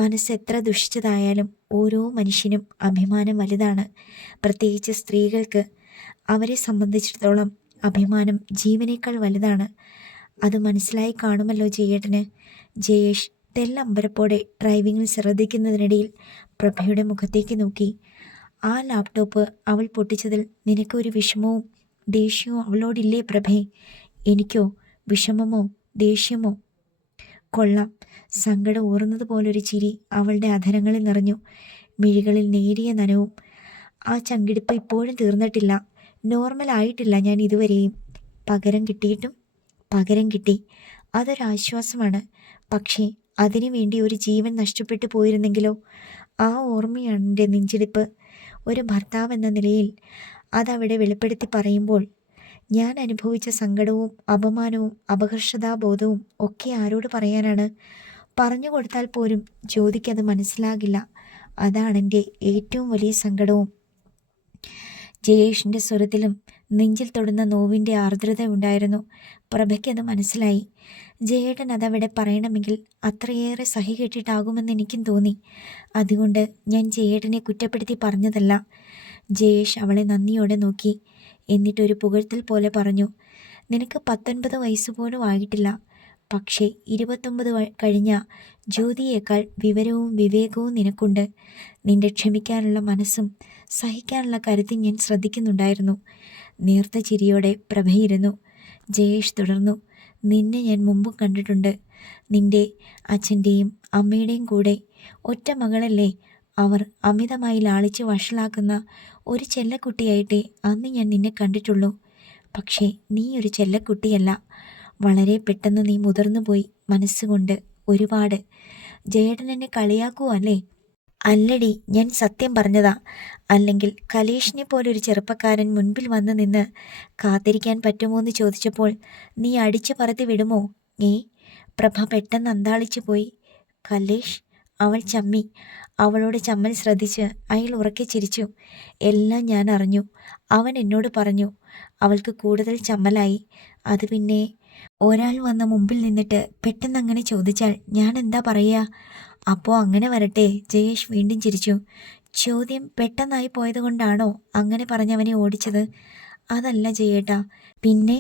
മനസ്സ് എത്ര ദുഷിച്ചതായാലും ഓരോ മനുഷ്യനും അഭിമാനം വലുതാണ്. പ്രത്യേകിച്ച് സ്ത്രീകൾക്ക്. അവരെ സംബന്ധിച്ചിടത്തോളം അഭിമാനം ജീവനേക്കാൾ വലുതാണ്. അത് മനസ്സിലായി കാണുമല്ലോ ജയേട്ടന്. ജയേഷ് തെല്ലമ്പരപ്പോടെ ഡ്രൈവിങ്ങിൽ ശ്രദ്ധിക്കുന്നതിനിടയിൽ പ്രഭയുടെ മുഖത്തേക്ക് നോക്കി. ആ ലാപ്ടോപ്പ് അവൾ പൊട്ടിച്ചതിൽ നിനക്കൊരു വിഷമവും ദേഷ്യവും അവളോടില്ലേ പ്രഭേ? എനിക്കോ വിഷമമോ ദേഷ്യമോ? കൊള്ളാം. സങ്കടം ഊറുന്നത് പോലൊരു ചിരി അവളുടെ അധരങ്ങളിൽ നിറഞ്ഞു. മിഴികളിൽ നേരിയ നനവും. ആ ചങ്കിടിപ്പ് ഇപ്പോഴും തീർന്നിട്ടില്ല. നോർമലായിട്ടില്ല ഞാൻ ഇതുവരെയും. പകരം കിട്ടിയിട്ടും? പകരം കിട്ടി. അതൊരാശ്വാസമാണ്. പക്ഷേ അതിനു വേണ്ടി ഒരു ജീവൻ നഷ്ടപ്പെട്ടു പോയിരുന്നെങ്കിലോ? ആ ഓർമ്മയാണ് എൻ്റെ നെഞ്ചിടിപ്പ്. ഒരു ഭർത്താവ് എന്ന നിലയിൽ അതവിടെ വെളിപ്പെടുത്തി പറയുമ്പോൾ ഞാൻ അനുഭവിച്ച സങ്കടവും അപമാനവും അപകർഷതാബോധവും ഒക്കെ ആരോട് പറയാനാണ്? പറഞ്ഞു കൊടുത്താൽ പോലും ജ്യോതിക്കത് മനസ്സിലാകില്ല. അതാണെൻ്റെ ഏറ്റവും വലിയ സങ്കടവും. ജയേഷിൻ്റെ സ്വരത്തിലും നെഞ്ചിൽ തൊടുന്ന നോവിൻ്റെ ആർദ്രത ഉണ്ടായിരുന്നു. പ്രഭയ്ക്കത് മനസ്സിലായി. ജയേട്ടൻ അതവിടെ പറയണമെങ്കിൽ അത്രയേറെ സഹി കെട്ടിട്ടാകുമെന്ന് എനിക്കും തോന്നി. അതുകൊണ്ട് ഞാൻ ജയേട്ടനെ കുറ്റപ്പെടുത്തി പറഞ്ഞതല്ല. ജയേഷ് അവളെ നന്ദിയോടെ നോക്കി. എന്നിട്ടൊരു പുകഴ്ത്തൽ പോലെ പറഞ്ഞു, നിനക്ക് 19 വയസ്സുപോലും ആയിട്ടില്ല. പക്ഷേ 29 കഴിഞ്ഞ ജ്യോതിയേക്കാൾ വിവരവും വിവേകവും നിനക്കുണ്ട്. നിന്റെ ക്ഷമിക്കാനുള്ള മനസ്സും സഹിക്കാനുള്ള കരുത്തും ഞാൻ ശ്രദ്ധിക്കുന്നുണ്ടായിരുന്നു. നേർത്ത ചിരിയോടെ പ്രഭയിരുന്നു. ജയേഷ് തുടർന്നു, നിന്നെ ഞാൻ മുമ്പും കണ്ടിട്ടുണ്ട്. നിന്റെ അച്ഛൻ്റെയും അമ്മയുടെയും കൂടെ. ഒറ്റ മകളല്ലേ? അവർ അമിതമായി ലാളിച്ച് വഷളാക്കുന്ന ഒരു ചെല്ലക്കുട്ടിയായിട്ടേ അന്ന് ഞാൻ നിന്നെ കണ്ടിട്ടുള്ളൂ. പക്ഷേ നീ ഒരു ചെല്ലക്കുട്ടിയല്ല. വളരെ പെട്ടെന്ന് നീ മുതിർന്നു പോയി മനസ്സുകൊണ്ട്. ഒരുപാട്. ജയേട്ടൻ എന്നെ കളിയാക്കുവോ അല്ലേ? അല്ലടി, ഞാൻ സത്യം പറഞ്ഞതാ. അല്ലെങ്കിൽ കലേഷിനെ പോലൊരു ചെറുപ്പക്കാരൻ മുൻപിൽ വന്ന് നിന്ന് കാത്തിരിക്കാൻ പറ്റുമോ എന്ന് ചോദിച്ചപ്പോൾ നീ അടിച്ചു പറത്തി വിടുമോ? പ്രഭ പെട്ടെന്ന് അന്താളിച്ചു പോയി. കലേഷ്? അവൾ ചമ്മി. അവളോട് ചമ്മൽ ശ്രദ്ധിച്ച് അയാൾ ഉറക്കെ ചിരിച്ചു. എല്ലാം ഞാൻ അറിഞ്ഞു. അവൻ എന്നോട് പറഞ്ഞു. അവൾക്ക് കൂടുതൽ ചമ്മലായി. അത് പിന്നെ ഒരാൾ വന്ന് മുമ്പിൽ നിന്നിട്ട് പെട്ടെന്ന് അങ്ങനെ ചോദിച്ചാൽ ഞാൻ എന്താ പറയുക? അപ്പോൾ അങ്ങനെ വരട്ടെ. ജയേഷ് വീണ്ടും ചിരിച്ചു. ചോദ്യം പെട്ടെന്നായി പോയതുകൊണ്ടാണോ അങ്ങനെ പറഞ്ഞവനെ ഓടിച്ചത്? അതല്ല ജയേട്ടാ. പിന്നെ?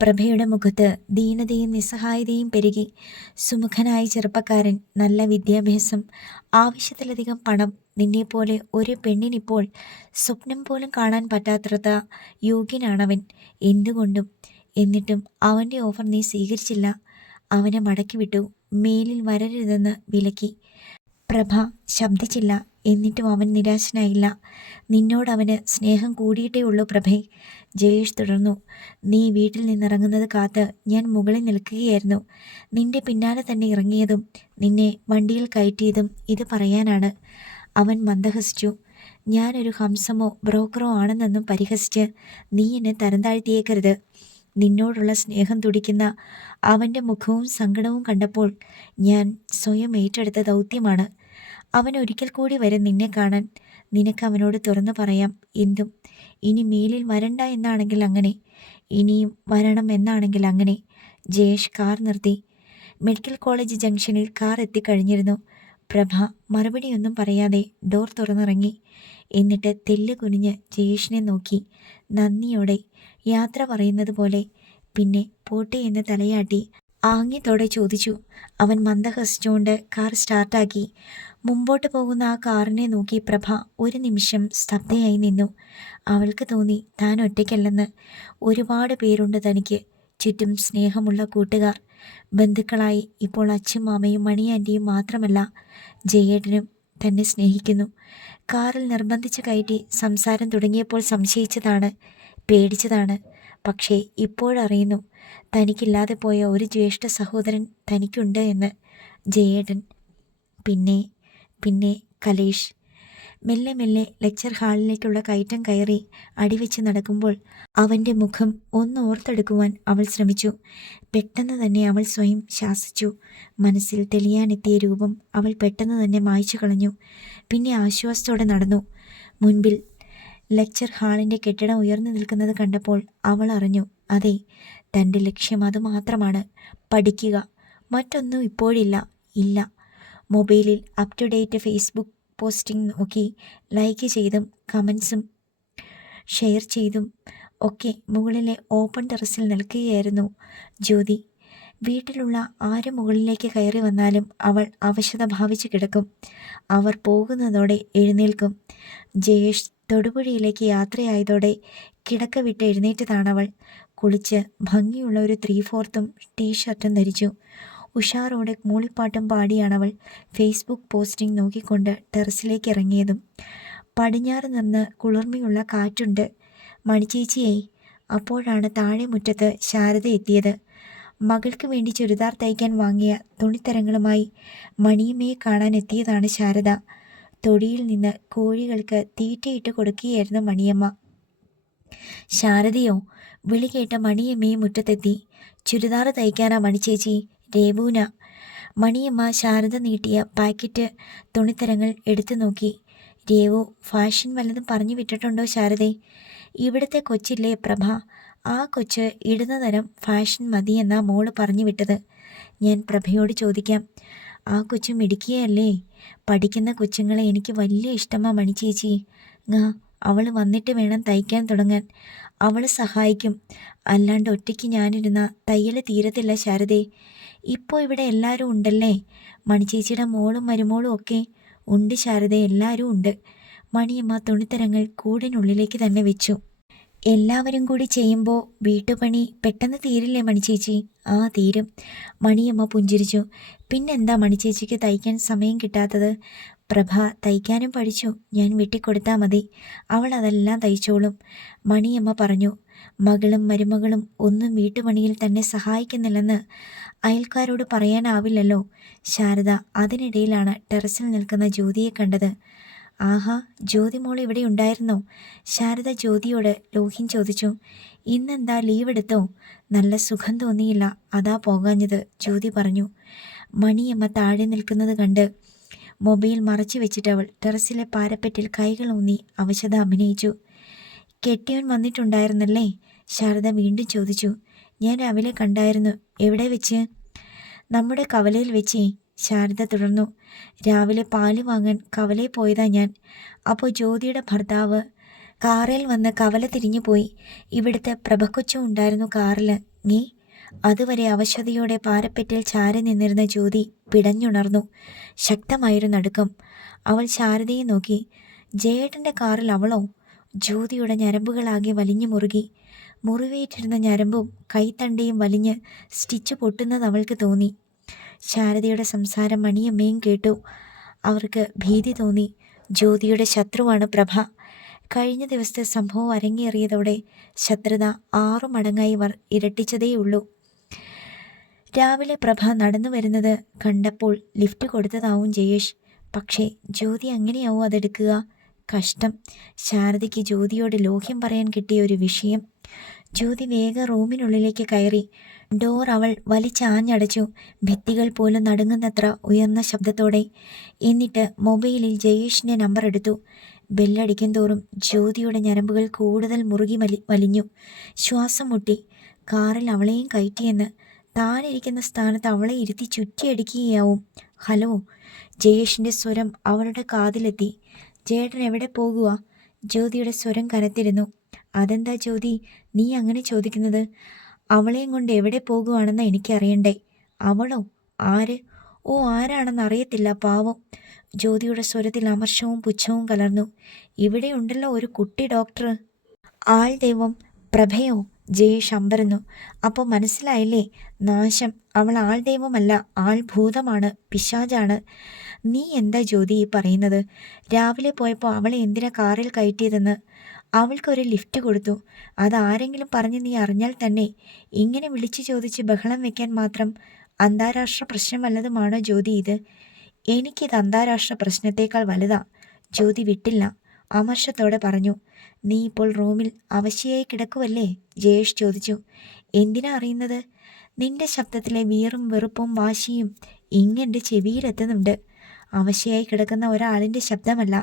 പ്രഭയുടെ മുഖത്ത് ദീനതയും നിസ്സഹായതയും പെരുകി. സുമുഖനായ ചെറുപ്പക്കാരൻ, നല്ല വിദ്യാഭ്യാസം, ആവശ്യത്തിലധികം പണം. നിന്നെപ്പോലെ ഒരു പെണ്ണിനിപ്പോൾ സ്വപ്നം പോലും കാണാൻ പറ്റാത്തത്ര യോഗ്യനാണവൻ. എന്തുകൊണ്ടും. എന്നിട്ടും അവൻ്റെ ഓഫർ നീ സ്വീകരിച്ചില്ല. അവനെ മടക്കി വിട്ടു. മേലിൽ വരരുതെന്ന് വിലക്കി. പ്രഭ ശബ്ദിച്ചില്ല. എന്നിട്ടും അവൻ നിരാശനായില്ല. നിന്നോടവന് സ്നേഹം കൂടിയിട്ടേ ഉള്ളൂ പ്രഭേ. ജയേഷ് തുടർന്നു. നീ വീട്ടിൽ നിന്നിറങ്ങുന്നത് കാത്ത് ഞാൻ മുകളിൽ നിൽക്കുകയായിരുന്നു. നിന്റെ പിന്നാലെ തന്നെ ഇറങ്ങിയതും നിന്നെ വണ്ടിയിൽ കയറ്റിയതും ഇത് പറയാനാണ്. അവൻ മന്ദഹസിച്ചു. ഞാനൊരു ഹംസമോ ബ്രോക്കറോ ആണെന്നൊന്നും പരിഹസിച്ച് നീ എന്നെ തരം താഴ്ത്തിയേക്കരുത്. നിന്നോടുള്ള സ്നേഹം തുടിക്കുന്ന അവൻ്റെ മുഖവും സങ്കടവും കണ്ടപ്പോൾ ഞാൻ സ്വയം ഏറ്റെടുത്ത ദൗത്യമാണ്. അവൻ ഒരിക്കൽ കൂടി വരും നിന്നെ കാണാൻ. നിനക്ക് അവനോട് തുറന്നു പറയാം എന്തും. ഇനി മേലിൽ വരണ്ട എന്നാണെങ്കിൽ അങ്ങനെ, ഇനിയും വരണം എന്നാണെങ്കിൽ അങ്ങനെ. ജയേഷ് കാർ നിർത്തി. മെഡിക്കൽ കോളേജ് ജംഗ്ഷനിൽ കാർ എത്തിക്കഴിഞ്ഞിരുന്നു. പ്രഭ മറുപടിയൊന്നും പറയാതെ ഡോർ തുറന്നിറങ്ങി. എന്നിട്ട് തെല്ല് കുനിഞ്ഞ് ജയേഷിനെ നോക്കി നന്ദിയോടെ യാത്ര പറയുന്നത് പോലെ. പിന്നെ പോട്ടെ എന്ന് തലയാട്ടി ആംഗ്യത്തോടെ ചോദിച്ചു. അവൻ മന്ദഹസിച്ചുകൊണ്ട് കാർ സ്റ്റാർട്ടാക്കി. മുമ്പോട്ട് പോകുന്ന ആ കാറിനെ നോക്കി പ്രഭ ഒരു നിമിഷം സ്തബ്ധയായി നിന്നു. അവൾക്ക് തോന്നി താൻ ഒറ്റയ്ക്കല്ലെന്ന്. ഒരുപാട് പേരുണ്ട് തനിക്ക് ചുറ്റും. സ്നേഹമുള്ള കൂട്ടുകാർ, ബന്ധുക്കളായി ഇപ്പോൾ അച്ഛനും അമ്മയും മണിയാൻ്റിയും മാത്രമല്ല, ജയേട്ടനും തന്നെ സ്നേഹിക്കുന്നു. കാറിൽ നിർബന്ധിച്ച് കയറ്റി സംസാരം തുടങ്ങിയപ്പോൾ സംശയിച്ചതാണ്, പേടിച്ചതാണ്. പക്ഷേ ഇപ്പോഴറിയുന്നു, തനിക്കില്ലാതെ പോയ ഒരു ജ്യേഷ്ഠ സഹോദരൻ തനിക്കുണ്ട് എന്ന്. ജയേട്ടൻ. പിന്നെ കലേഷ്. മെല്ലെ മെല്ലെ ലെക്ചർ ഹാളിലേക്കുള്ള കയറ്റം കയറി അടിവെച്ച് നടക്കുമ്പോൾ അവൻ്റെ മുഖം ഒന്ന് ഓർത്തെടുക്കുവാൻ അവൾ ശ്രമിച്ചു. പെട്ടെന്ന് തന്നെ അവൾ സ്വയം ശാസിച്ചു. മനസ്സിൽ തെളിയാനെത്തിയ രൂപം അവൾ പെട്ടെന്ന് തന്നെ മായ്ച്ചു കളഞ്ഞു. പിന്നെ ആശ്വാസത്തോടെ നടന്നു. മുൻപിൽ ലെക്ചർ ഹാളിൻ്റെ കെട്ടിടം ഉയർന്നു നിൽക്കുന്നത് കണ്ടപ്പോൾ അവൾ അറിഞ്ഞു, അതെ, തൻ്റെ ലക്ഷ്യം അതുമാത്രമാണ്, പഠിക്കുക. മറ്റൊന്നും ഇപ്പോഴില്ല. ഇല്ല. മൊബൈലിൽ up to date Facebook posting നോക്കി ലൈക്ക് ചെയ്തും കമൻസും ഷെയർ ചെയ്തും ഒക്കെ മുകളിലെ ഓപ്പൺ ടെറസിൽ നിൽക്കുകയായിരുന്നു ജ്യോതി. വീട്ടിലുള്ള ആര് മുകളിലേക്ക് കയറി വന്നാലും അവൾ അവശത ഭാവിച്ചു കിടക്കും. അവർ പോകുന്നതോടെ എഴുന്നേൽക്കും. ജയേഷ് തൊടുപുഴയിലേക്ക് യാത്രയായതോടെ കിടക്ക വിട്ട് എഴുന്നേറ്റതാണവൾ. കുളിച്ച് ഭംഗിയുള്ള ഒരു 3/4 ടീഷർട്ടും ധരിച്ചു. ഉഷാറോടെ മൂളിപ്പാട്ടും പാടിയാണവൾ ഫേസ്ബുക്ക് പോസ്റ്റിംഗ് നോക്കിക്കൊണ്ട് ടെറസിലേക്ക് ഇറങ്ങിയതും. പടിഞ്ഞാറ് നിന്ന് കുളിർമയുള്ള കാറ്റുണ്ട്. മണിച്ചേച്ചിയെ. അപ്പോഴാണ് താഴെ മുറ്റത്ത് ശാരദ എത്തിയത്. മകൾക്ക് വേണ്ടി ചുരിദാർ തയ്ക്കാൻ വാങ്ങിയ തുണിത്തരങ്ങളുമായി മണിയമ്മയെ കാണാൻ എത്തിയതാണ് ശാരദ. തൊടിയിൽ നിന്ന് കോഴികൾക്ക് തീറ്റയിട്ട് കൊടുക്കുകയായിരുന്നു മണിയമ്മ. ശാരദയോ? വിളി കേട്ട മണിയമ്മയും മുറ്റത്തെത്തി. ചുരിദാർ തയ്ക്കാനാ മണിച്ചേച്ചി, രേവൂന. മണിയമ്മ ശാരദ നീട്ടിയ പാക്കറ്റ് തുണിത്തരങ്ങൾ എടുത്തു നോക്കി. രേവു, ഫാഷൻ വല്ലതും പറഞ്ഞു വിട്ടിട്ടുണ്ടോ ശാരദേ? ഇവിടുത്തെ കൊച്ചില്ലേ പ്രഭ, ആ കൊച്ച് ഇടുന്ന തരം ഫാഷൻ മതിയെന്നാ മോള് പറഞ്ഞു വിട്ടത്. ഞാൻ പ്രഭയോട് ചോദിക്കാം. ആ കൊച്ചു മിടുക്കിയല്ലേ? പഠിക്കുന്ന കൊച്ചുങ്ങളെ എനിക്ക് വലിയ ഇഷ്ടമാ മണിച്ചേച്ചി. അവൾ വന്നിട്ട് വേണം തയ്ക്കാൻ തുടങ്ങാൻ. അവൾ സഹായിക്കും. അല്ലാണ്ട് ഒറ്റയ്ക്ക് ഞാനിരുന്ന തയ്യൽ തീരത്തില്ല ശാരദേ. ഇപ്പോൾ ഇവിടെ എല്ലാവരും ഉണ്ടല്ലേ? മണിച്ചേച്ചിയുടെ മോളും മരുമോളും ഒക്കെ ഉണ്ട് ശാരദ, എല്ലാവരും ഉണ്ട്. മണിയമ്മ തുണിത്തരങ്ങൾ കൂടിനുള്ളിലേക്ക് തന്നെ വെച്ചു. എല്ലാവരും കൂടി ചെയ്യുമ്പോൾ വീട്ടുപണി പെട്ടെന്ന് തീരില്ലേ മണിച്ചേച്ചി? ആ, തീരും. മണിയമ്മ പുഞ്ചിരിച്ചു. പിന്നെന്താ മണിച്ചേച്ചിക്ക് തയ്ക്കാൻ സമയം കിട്ടാത്തത്? പ്രഭ തയ്ക്കാനും പഠിച്ചു, ഞാൻ വെട്ടിക്കൊടുത്താൽ മതി, അവൾ അതെല്ലാം തയ്ച്ചോളും, മണിയമ്മ പറഞ്ഞു. മകളും മരുമകളും ഒന്നും വീട്ടുപണിയിൽ തന്നെ സഹായിക്കുന്നില്ലെന്ന് അയൽക്കാരോട് പറയാനാവില്ലല്ലോ. ശാരദ അതിനിടയിലാണ് ടെറസിൽ നിൽക്കുന്ന ജ്യോതിയെ കണ്ടത്. ആഹാ, ജ്യോതി മോൾ ഇവിടെ ഉണ്ടായിരുന്നോ? ശാരദ ജ്യോതിയോട് ലോഹിൻ ചോദിച്ചു. ഇന്നെന്താ ലീവ് എടുത്തോ? നല്ല സുഖം തോന്നിയില്ല, അതാ പോകാഞ്ഞത്, ജ്യോതി പറഞ്ഞു. മണിയമ്മ താഴെ നിൽക്കുന്നത് കണ്ട് മൊബൈൽ മറച്ചു വെച്ചിട്ടവൾ ടെറസിലെ പാരപ്പറ്റിൽ കൈകൾ ഊന്നി അവശത അഭിനയിച്ചു. കെട്ടിയവൻ വന്നിട്ടുണ്ടായിരുന്നല്ലേ? ശാരദ വീണ്ടും ചോദിച്ചു. ഞാൻ രാവിലെ കണ്ടായിരുന്നു. എവിടെ വെച്ച്? നമ്മുടെ കവലയിൽ വെച്ചേ, ശാരദ തുടർന്നു. രാവിലെ പാല് വാങ്ങാൻ കവലയിൽ പോയതാ ഞാൻ. അപ്പോൾ ജ്യോതിയുടെ ഭർത്താവ് കാറിൽ വന്ന് കവല തിരിഞ്ഞു പോയി. ഇവിടുത്തെ പ്രഭക്കൊച്ചും ഉണ്ടായിരുന്നു കാറിൽ. നീ? അതുവരെ അവശതയോടെ പാരപ്പറ്റിൽ ചാരി നിന്നിരുന്ന ജ്യോതി പിടഞ്ഞുണർന്നു. ശക്തമായൊരു നടുക്കം. അവൾ ശാരദയെ നോക്കി. ജയേട്ടൻ്റെ കാറിൽ അവളോ? ജ്യോതിയുടെ ഞരമ്പുകളാകെ വലിഞ്ഞു മുറുകി. മുറിവേറ്റിരുന്ന ഞരമ്പും കൈത്തണ്ടയും വലിഞ്ഞ് സ്റ്റിച്ച് പൊട്ടുന്നത് അവൾക്ക് തോന്നി. ശാരദയുടെ സംസാരം മണിയമ്മയും കേട്ടു. അവർക്ക് ഭീതി തോന്നി. ജ്യോതിയുടെ ശത്രുവാണ് പ്രഭ. കഴിഞ്ഞ ദിവസത്തെ സംഭവം അരങ്ങേറിയതോടെ ശത്രുത 6 മടങ്ങായി ഇരട്ടിച്ചതേയുള്ളൂ. രാവിലെ പ്രഭ നടന്നു വരുന്നത് കണ്ടപ്പോൾ ലിഫ്റ്റ് കൊടുത്തതാവും ജയേഷ്. പക്ഷേ ജ്യോതി അങ്ങനെയാവും അതെടുക്കുക? കഷ്ടം. ശാരദയ്ക്ക് ജ്യോതിയോട് ലോഹ്യം പറയാൻ കിട്ടിയ ഒരു വിഷയം. ജ്യോതി വേഗം റൂമിനുള്ളിലേക്ക് കയറി. ഡോർ അവൾ വലിച്ചാഞ്ഞടച്ചു, ഭിത്തികൾ പോലും നടുങ്ങുന്നത്ര ഉയർന്ന ശബ്ദത്തോടെ. എന്നിട്ട് മൊബൈലിൽ ജയേഷിൻ്റെ നമ്പർ എടുത്തു. ബെല്ലടിക്കും തോറും ജ്യോതിയുടെ ഞരമ്പുകൾ കൂടുതൽ മുറുകി വലിഞ്ഞു. ശ്വാസം മുട്ടി. കാറിൽ അവളെയും കയറ്റിയെന്ന്. താനിരിക്കുന്ന സ്ഥാനത്ത് അവളെ ഇരുത്തി ചുറ്റിയടിക്കുകയാവും. ഹലോ. ജയേഷിൻ്റെ സ്വരം അവളുടെ കാതിലെത്തി. ജേട്ടൻ എവിടെ പോകുക? ജ്യോതിയുടെ സ്വരം കനത്തിരുന്നു. അതെന്താ ജ്യോതി നീ അങ്ങനെ ചോദിക്കുന്നത്? അവളെയും കൊണ്ട് എവിടെ പോകുവാണെന്ന് എനിക്കറിയണ്ടേ? അവളോ? ആര്? ഓ, ആരാണെന്ന് അറിയത്തില്ല, പാവം. ജ്യോതിയുടെ സ്വരത്തിൽ അമർഷവും പുച്ഛവും കലർന്നു. ഇവിടെ ഉണ്ടല്ലോ ഒരു കുട്ടി ഡോക്ടർ. ആൾ ദൈവം. പ്രഭയോ? ജയേഷ് അമ്പരന്നു. അപ്പോൾ മനസ്സിലായില്ലേ? നാശം. അവൾ ആൾ ദൈവമല്ല, ആൾ ഭൂതമാണ്, പിശാചാണ്. നീ എന്താ ജ്യോതി ഈ പറയുന്നത്? രാവിലെ പോയപ്പോൾ അവളെ എന്തിനാ കാറിൽ കയറ്റിയതെന്ന്? അവൾക്കൊരു ലിഫ്റ്റ് കൊടുത്തു. അതാരെങ്കിലും പറഞ്ഞ് നീ അറിഞ്ഞാൽ തന്നെ ഇങ്ങനെ വിളിച്ചു ചോദിച്ച് ബഹളം വെക്കാൻ മാത്രം അന്താരാഷ്ട്ര പ്രശ്നം വല്ലതുമാണോ ജ്യോതി ഇത്? എനിക്കിത് അന്താരാഷ്ട്ര പ്രശ്നത്തേക്കാൾ വലുതാ. ജ്യോതി വിട്ടില്ല. അമർഷത്തോടെ പറഞ്ഞു. നീ ഇപ്പോൾ റൂമിൽ അവശയായി കിടക്കുവല്ലേ? ജയേഷ് ചോദിച്ചു. എന്തിനാ അറിയുന്നത്? നിന്റെ ശബ്ദത്തിലെ വീറും വെറുപ്പും വാശിയും ഇങ്ങെൻ്റെ ചെവിയിലെത്തുന്നുണ്ട്. അവശയായി കിടക്കുന്ന ഒരാളിൻ്റെ ശബ്ദമല്ല.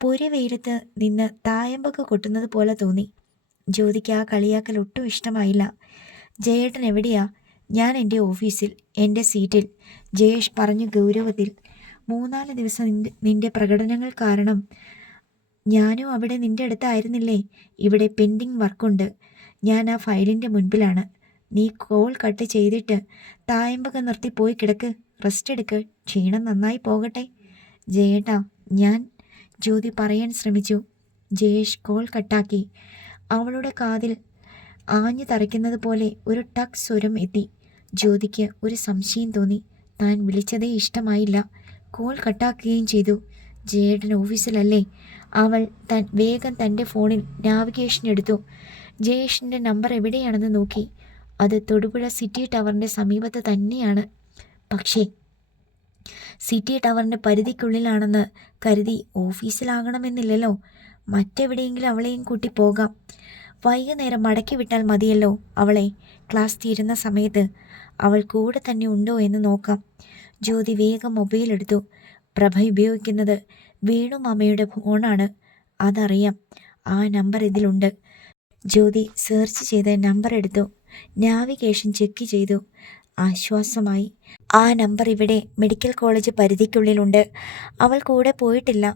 പൊരി വെയിലത്ത് നിന്ന് തായമ്പൊക്കെ കൊട്ടുന്നത് പോലെ തോന്നി. ജ്യോതിക്ക് ആ കളിയാക്കൽ ഒട്ടും ഇഷ്ടമായില്ല. ജയേട്ടൻ എവിടെയാ? ഞാൻ എൻ്റെ ഓഫീസിൽ, എൻ്റെ സീറ്റിൽ, ജയേഷ് പറഞ്ഞു ഗൗരവത്തിൽ. 3-4 ദിവസം നിന്റെ പ്രകടനങ്ങൾ കാരണം ഞാനും അവിടെ നിന്റെ അടുത്തായിരുന്നില്ലേ? ഇവിടെ പെൻഡിങ് വർക്കുണ്ട്. ഞാൻ ആ ഫയലിൻ്റെ മുൻപിലാണ്. നീ കോൾ കട്ട് ചെയ്തിട്ട് തായമ്പൊക്കെ നിർത്തി പോയി കിടക്ക്, റെസ്റ്റ് എടുക്ക്, ക്ഷീണം നന്നായി പോകട്ടെ. ജയേട്ടാ ഞാൻ ജ്യോതി പറയാൻ ശ്രമിച്ചു. ജയേഷ് കോൾ കട്ടാക്കി. അവളുടെ കാതിൽ ആഞ്ഞു തറയ്ക്കുന്നത് പോലെ ഒരു ടക്ക് സ്വരം എത്തി. ജ്യോതിക്ക് ഒരു സംശയം തോന്നി. താൻ വിളിച്ചതേ ഇഷ്ടമായില്ല. കോൾ കട്ടാക്കുകയും ചെയ്തു. ജയേട്ടൻ ഓഫീസിലല്ലേ? അവൾ വേഗം തൻ്റെ ഫോണിൽ നാവിഗേഷൻ എടുത്തു. ജയേഷിൻ്റെ നമ്പർ എവിടെയാണെന്ന് നോക്കി. അത് തൊടുപുഴ സിറ്റി ടവറിൻ്റെ സമീപത്ത് തന്നെയാണ്. പക്ഷേ സിറ്റി ടവറിൻ്റെ പരിധിക്കുള്ളിലാണെന്ന് കരുതി ഓഫീസിലാകണമെന്നില്ലല്ലോ. മറ്റെവിടെയെങ്കിലും അവളെയും കൂട്ടി പോകാം. വൈകുന്നേരം മടക്കി വിട്ടാൽ മതിയല്ലോ അവളെ. ക്ലാസ് തീരുന്ന സമയത്ത് അവൾ കൂടെ തന്നെ ഉണ്ടോ എന്ന് നോക്കാം. ജ്യോതി വേഗം മൊബൈൽ എടുത്തു. പ്രഭ ഉപയോഗിക്കുന്നത് വേണു മാമയുടെ ഫോണാണ്. അതറിയാം. ആ നമ്പർ ഇതിലുണ്ട്. ജ്യോതി സെർച്ച് ചെയ്ത് നമ്പർ എടുത്തു. നാവിഗേഷൻ ചെക്ക് ചെയ്തു. ആശ്വാസമായി. ആ നമ്പർ ഇവിടെ മെഡിക്കൽ കോളേജ് പരിധിക്കുള്ളിലുണ്ട്. അവൾ കൂടെ പോയിട്ടില്ല.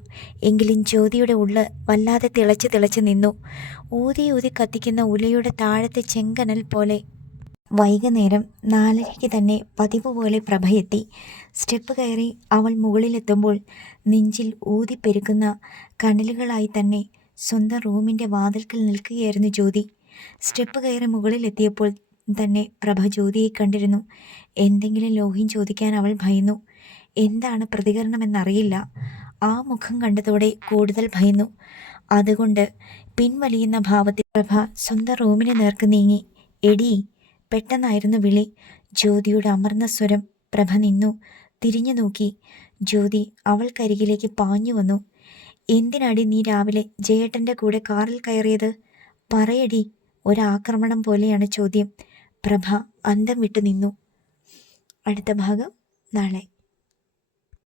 എങ്കിലും ജ്യോതിയുടെ ഉള്ള് വല്ലാതെ തിളച്ച് നിന്നു. ഊതി ഊതി കത്തിക്കുന്ന ഉലയുടെ താഴത്തെ ചെങ്കനൽ പോലെ. വൈകുന്നേരം 4:30 തന്നെ പതിവ് പോലെ പ്രഭയെത്തി. സ്റ്റെപ്പ് കയറി അവൾ മുകളിലെത്തുമ്പോൾ നെഞ്ചിൽ ഊതിപ്പെരുക്കുന്ന കനലുകളായി തന്നെ സ്വന്തം റൂമിൻ്റെ വാതിൽക്കൽ നിൽക്കുകയായിരുന്നു ജ്യോതി. സ്റ്റെപ്പ് കയറി മുകളിലെത്തിയപ്പോൾ തന്നെ പ്രഭ ജ്യോതിയെ കണ്ടിരുന്നു. എന്തെങ്കിലും ലോഹ്യം ചോദിക്കാൻ അവൾ ഭയന്നു. എന്താണ് പ്രതികരണമെന്നറിയില്ല. ആ മുഖം കണ്ടതോടെ കൂടുതൽ ഭയന്നു. അതുകൊണ്ട് പിൻവലിയുന്ന ഭാവത്തിൽ പ്രഭ സ്വന്തം റൂമിന് നേർക്ക് നീങ്ങി. എടീ, പെട്ടെന്നായിരുന്നു വിളി. ജ്യോതിയുടെ അമർന്ന സ്വരം. പ്രഭ നിന്നു, തിരിഞ്ഞു നോക്കി. ജ്യോതി അവൾക്കരികിലേക്ക് പാഞ്ഞു വന്നു. എന്തിനാടി നീ രാവിലെ ജയേട്ടൻ്റെ കൂടെ കാറിൽ കയറിയത്? പറയടി. ഒരാക്രമണം പോലെയാണ് ചോദ്യം. പ്രഭ അന്തം വിട്ടു നിന്നു. അടുത്ത ഭാഗം നാളെ.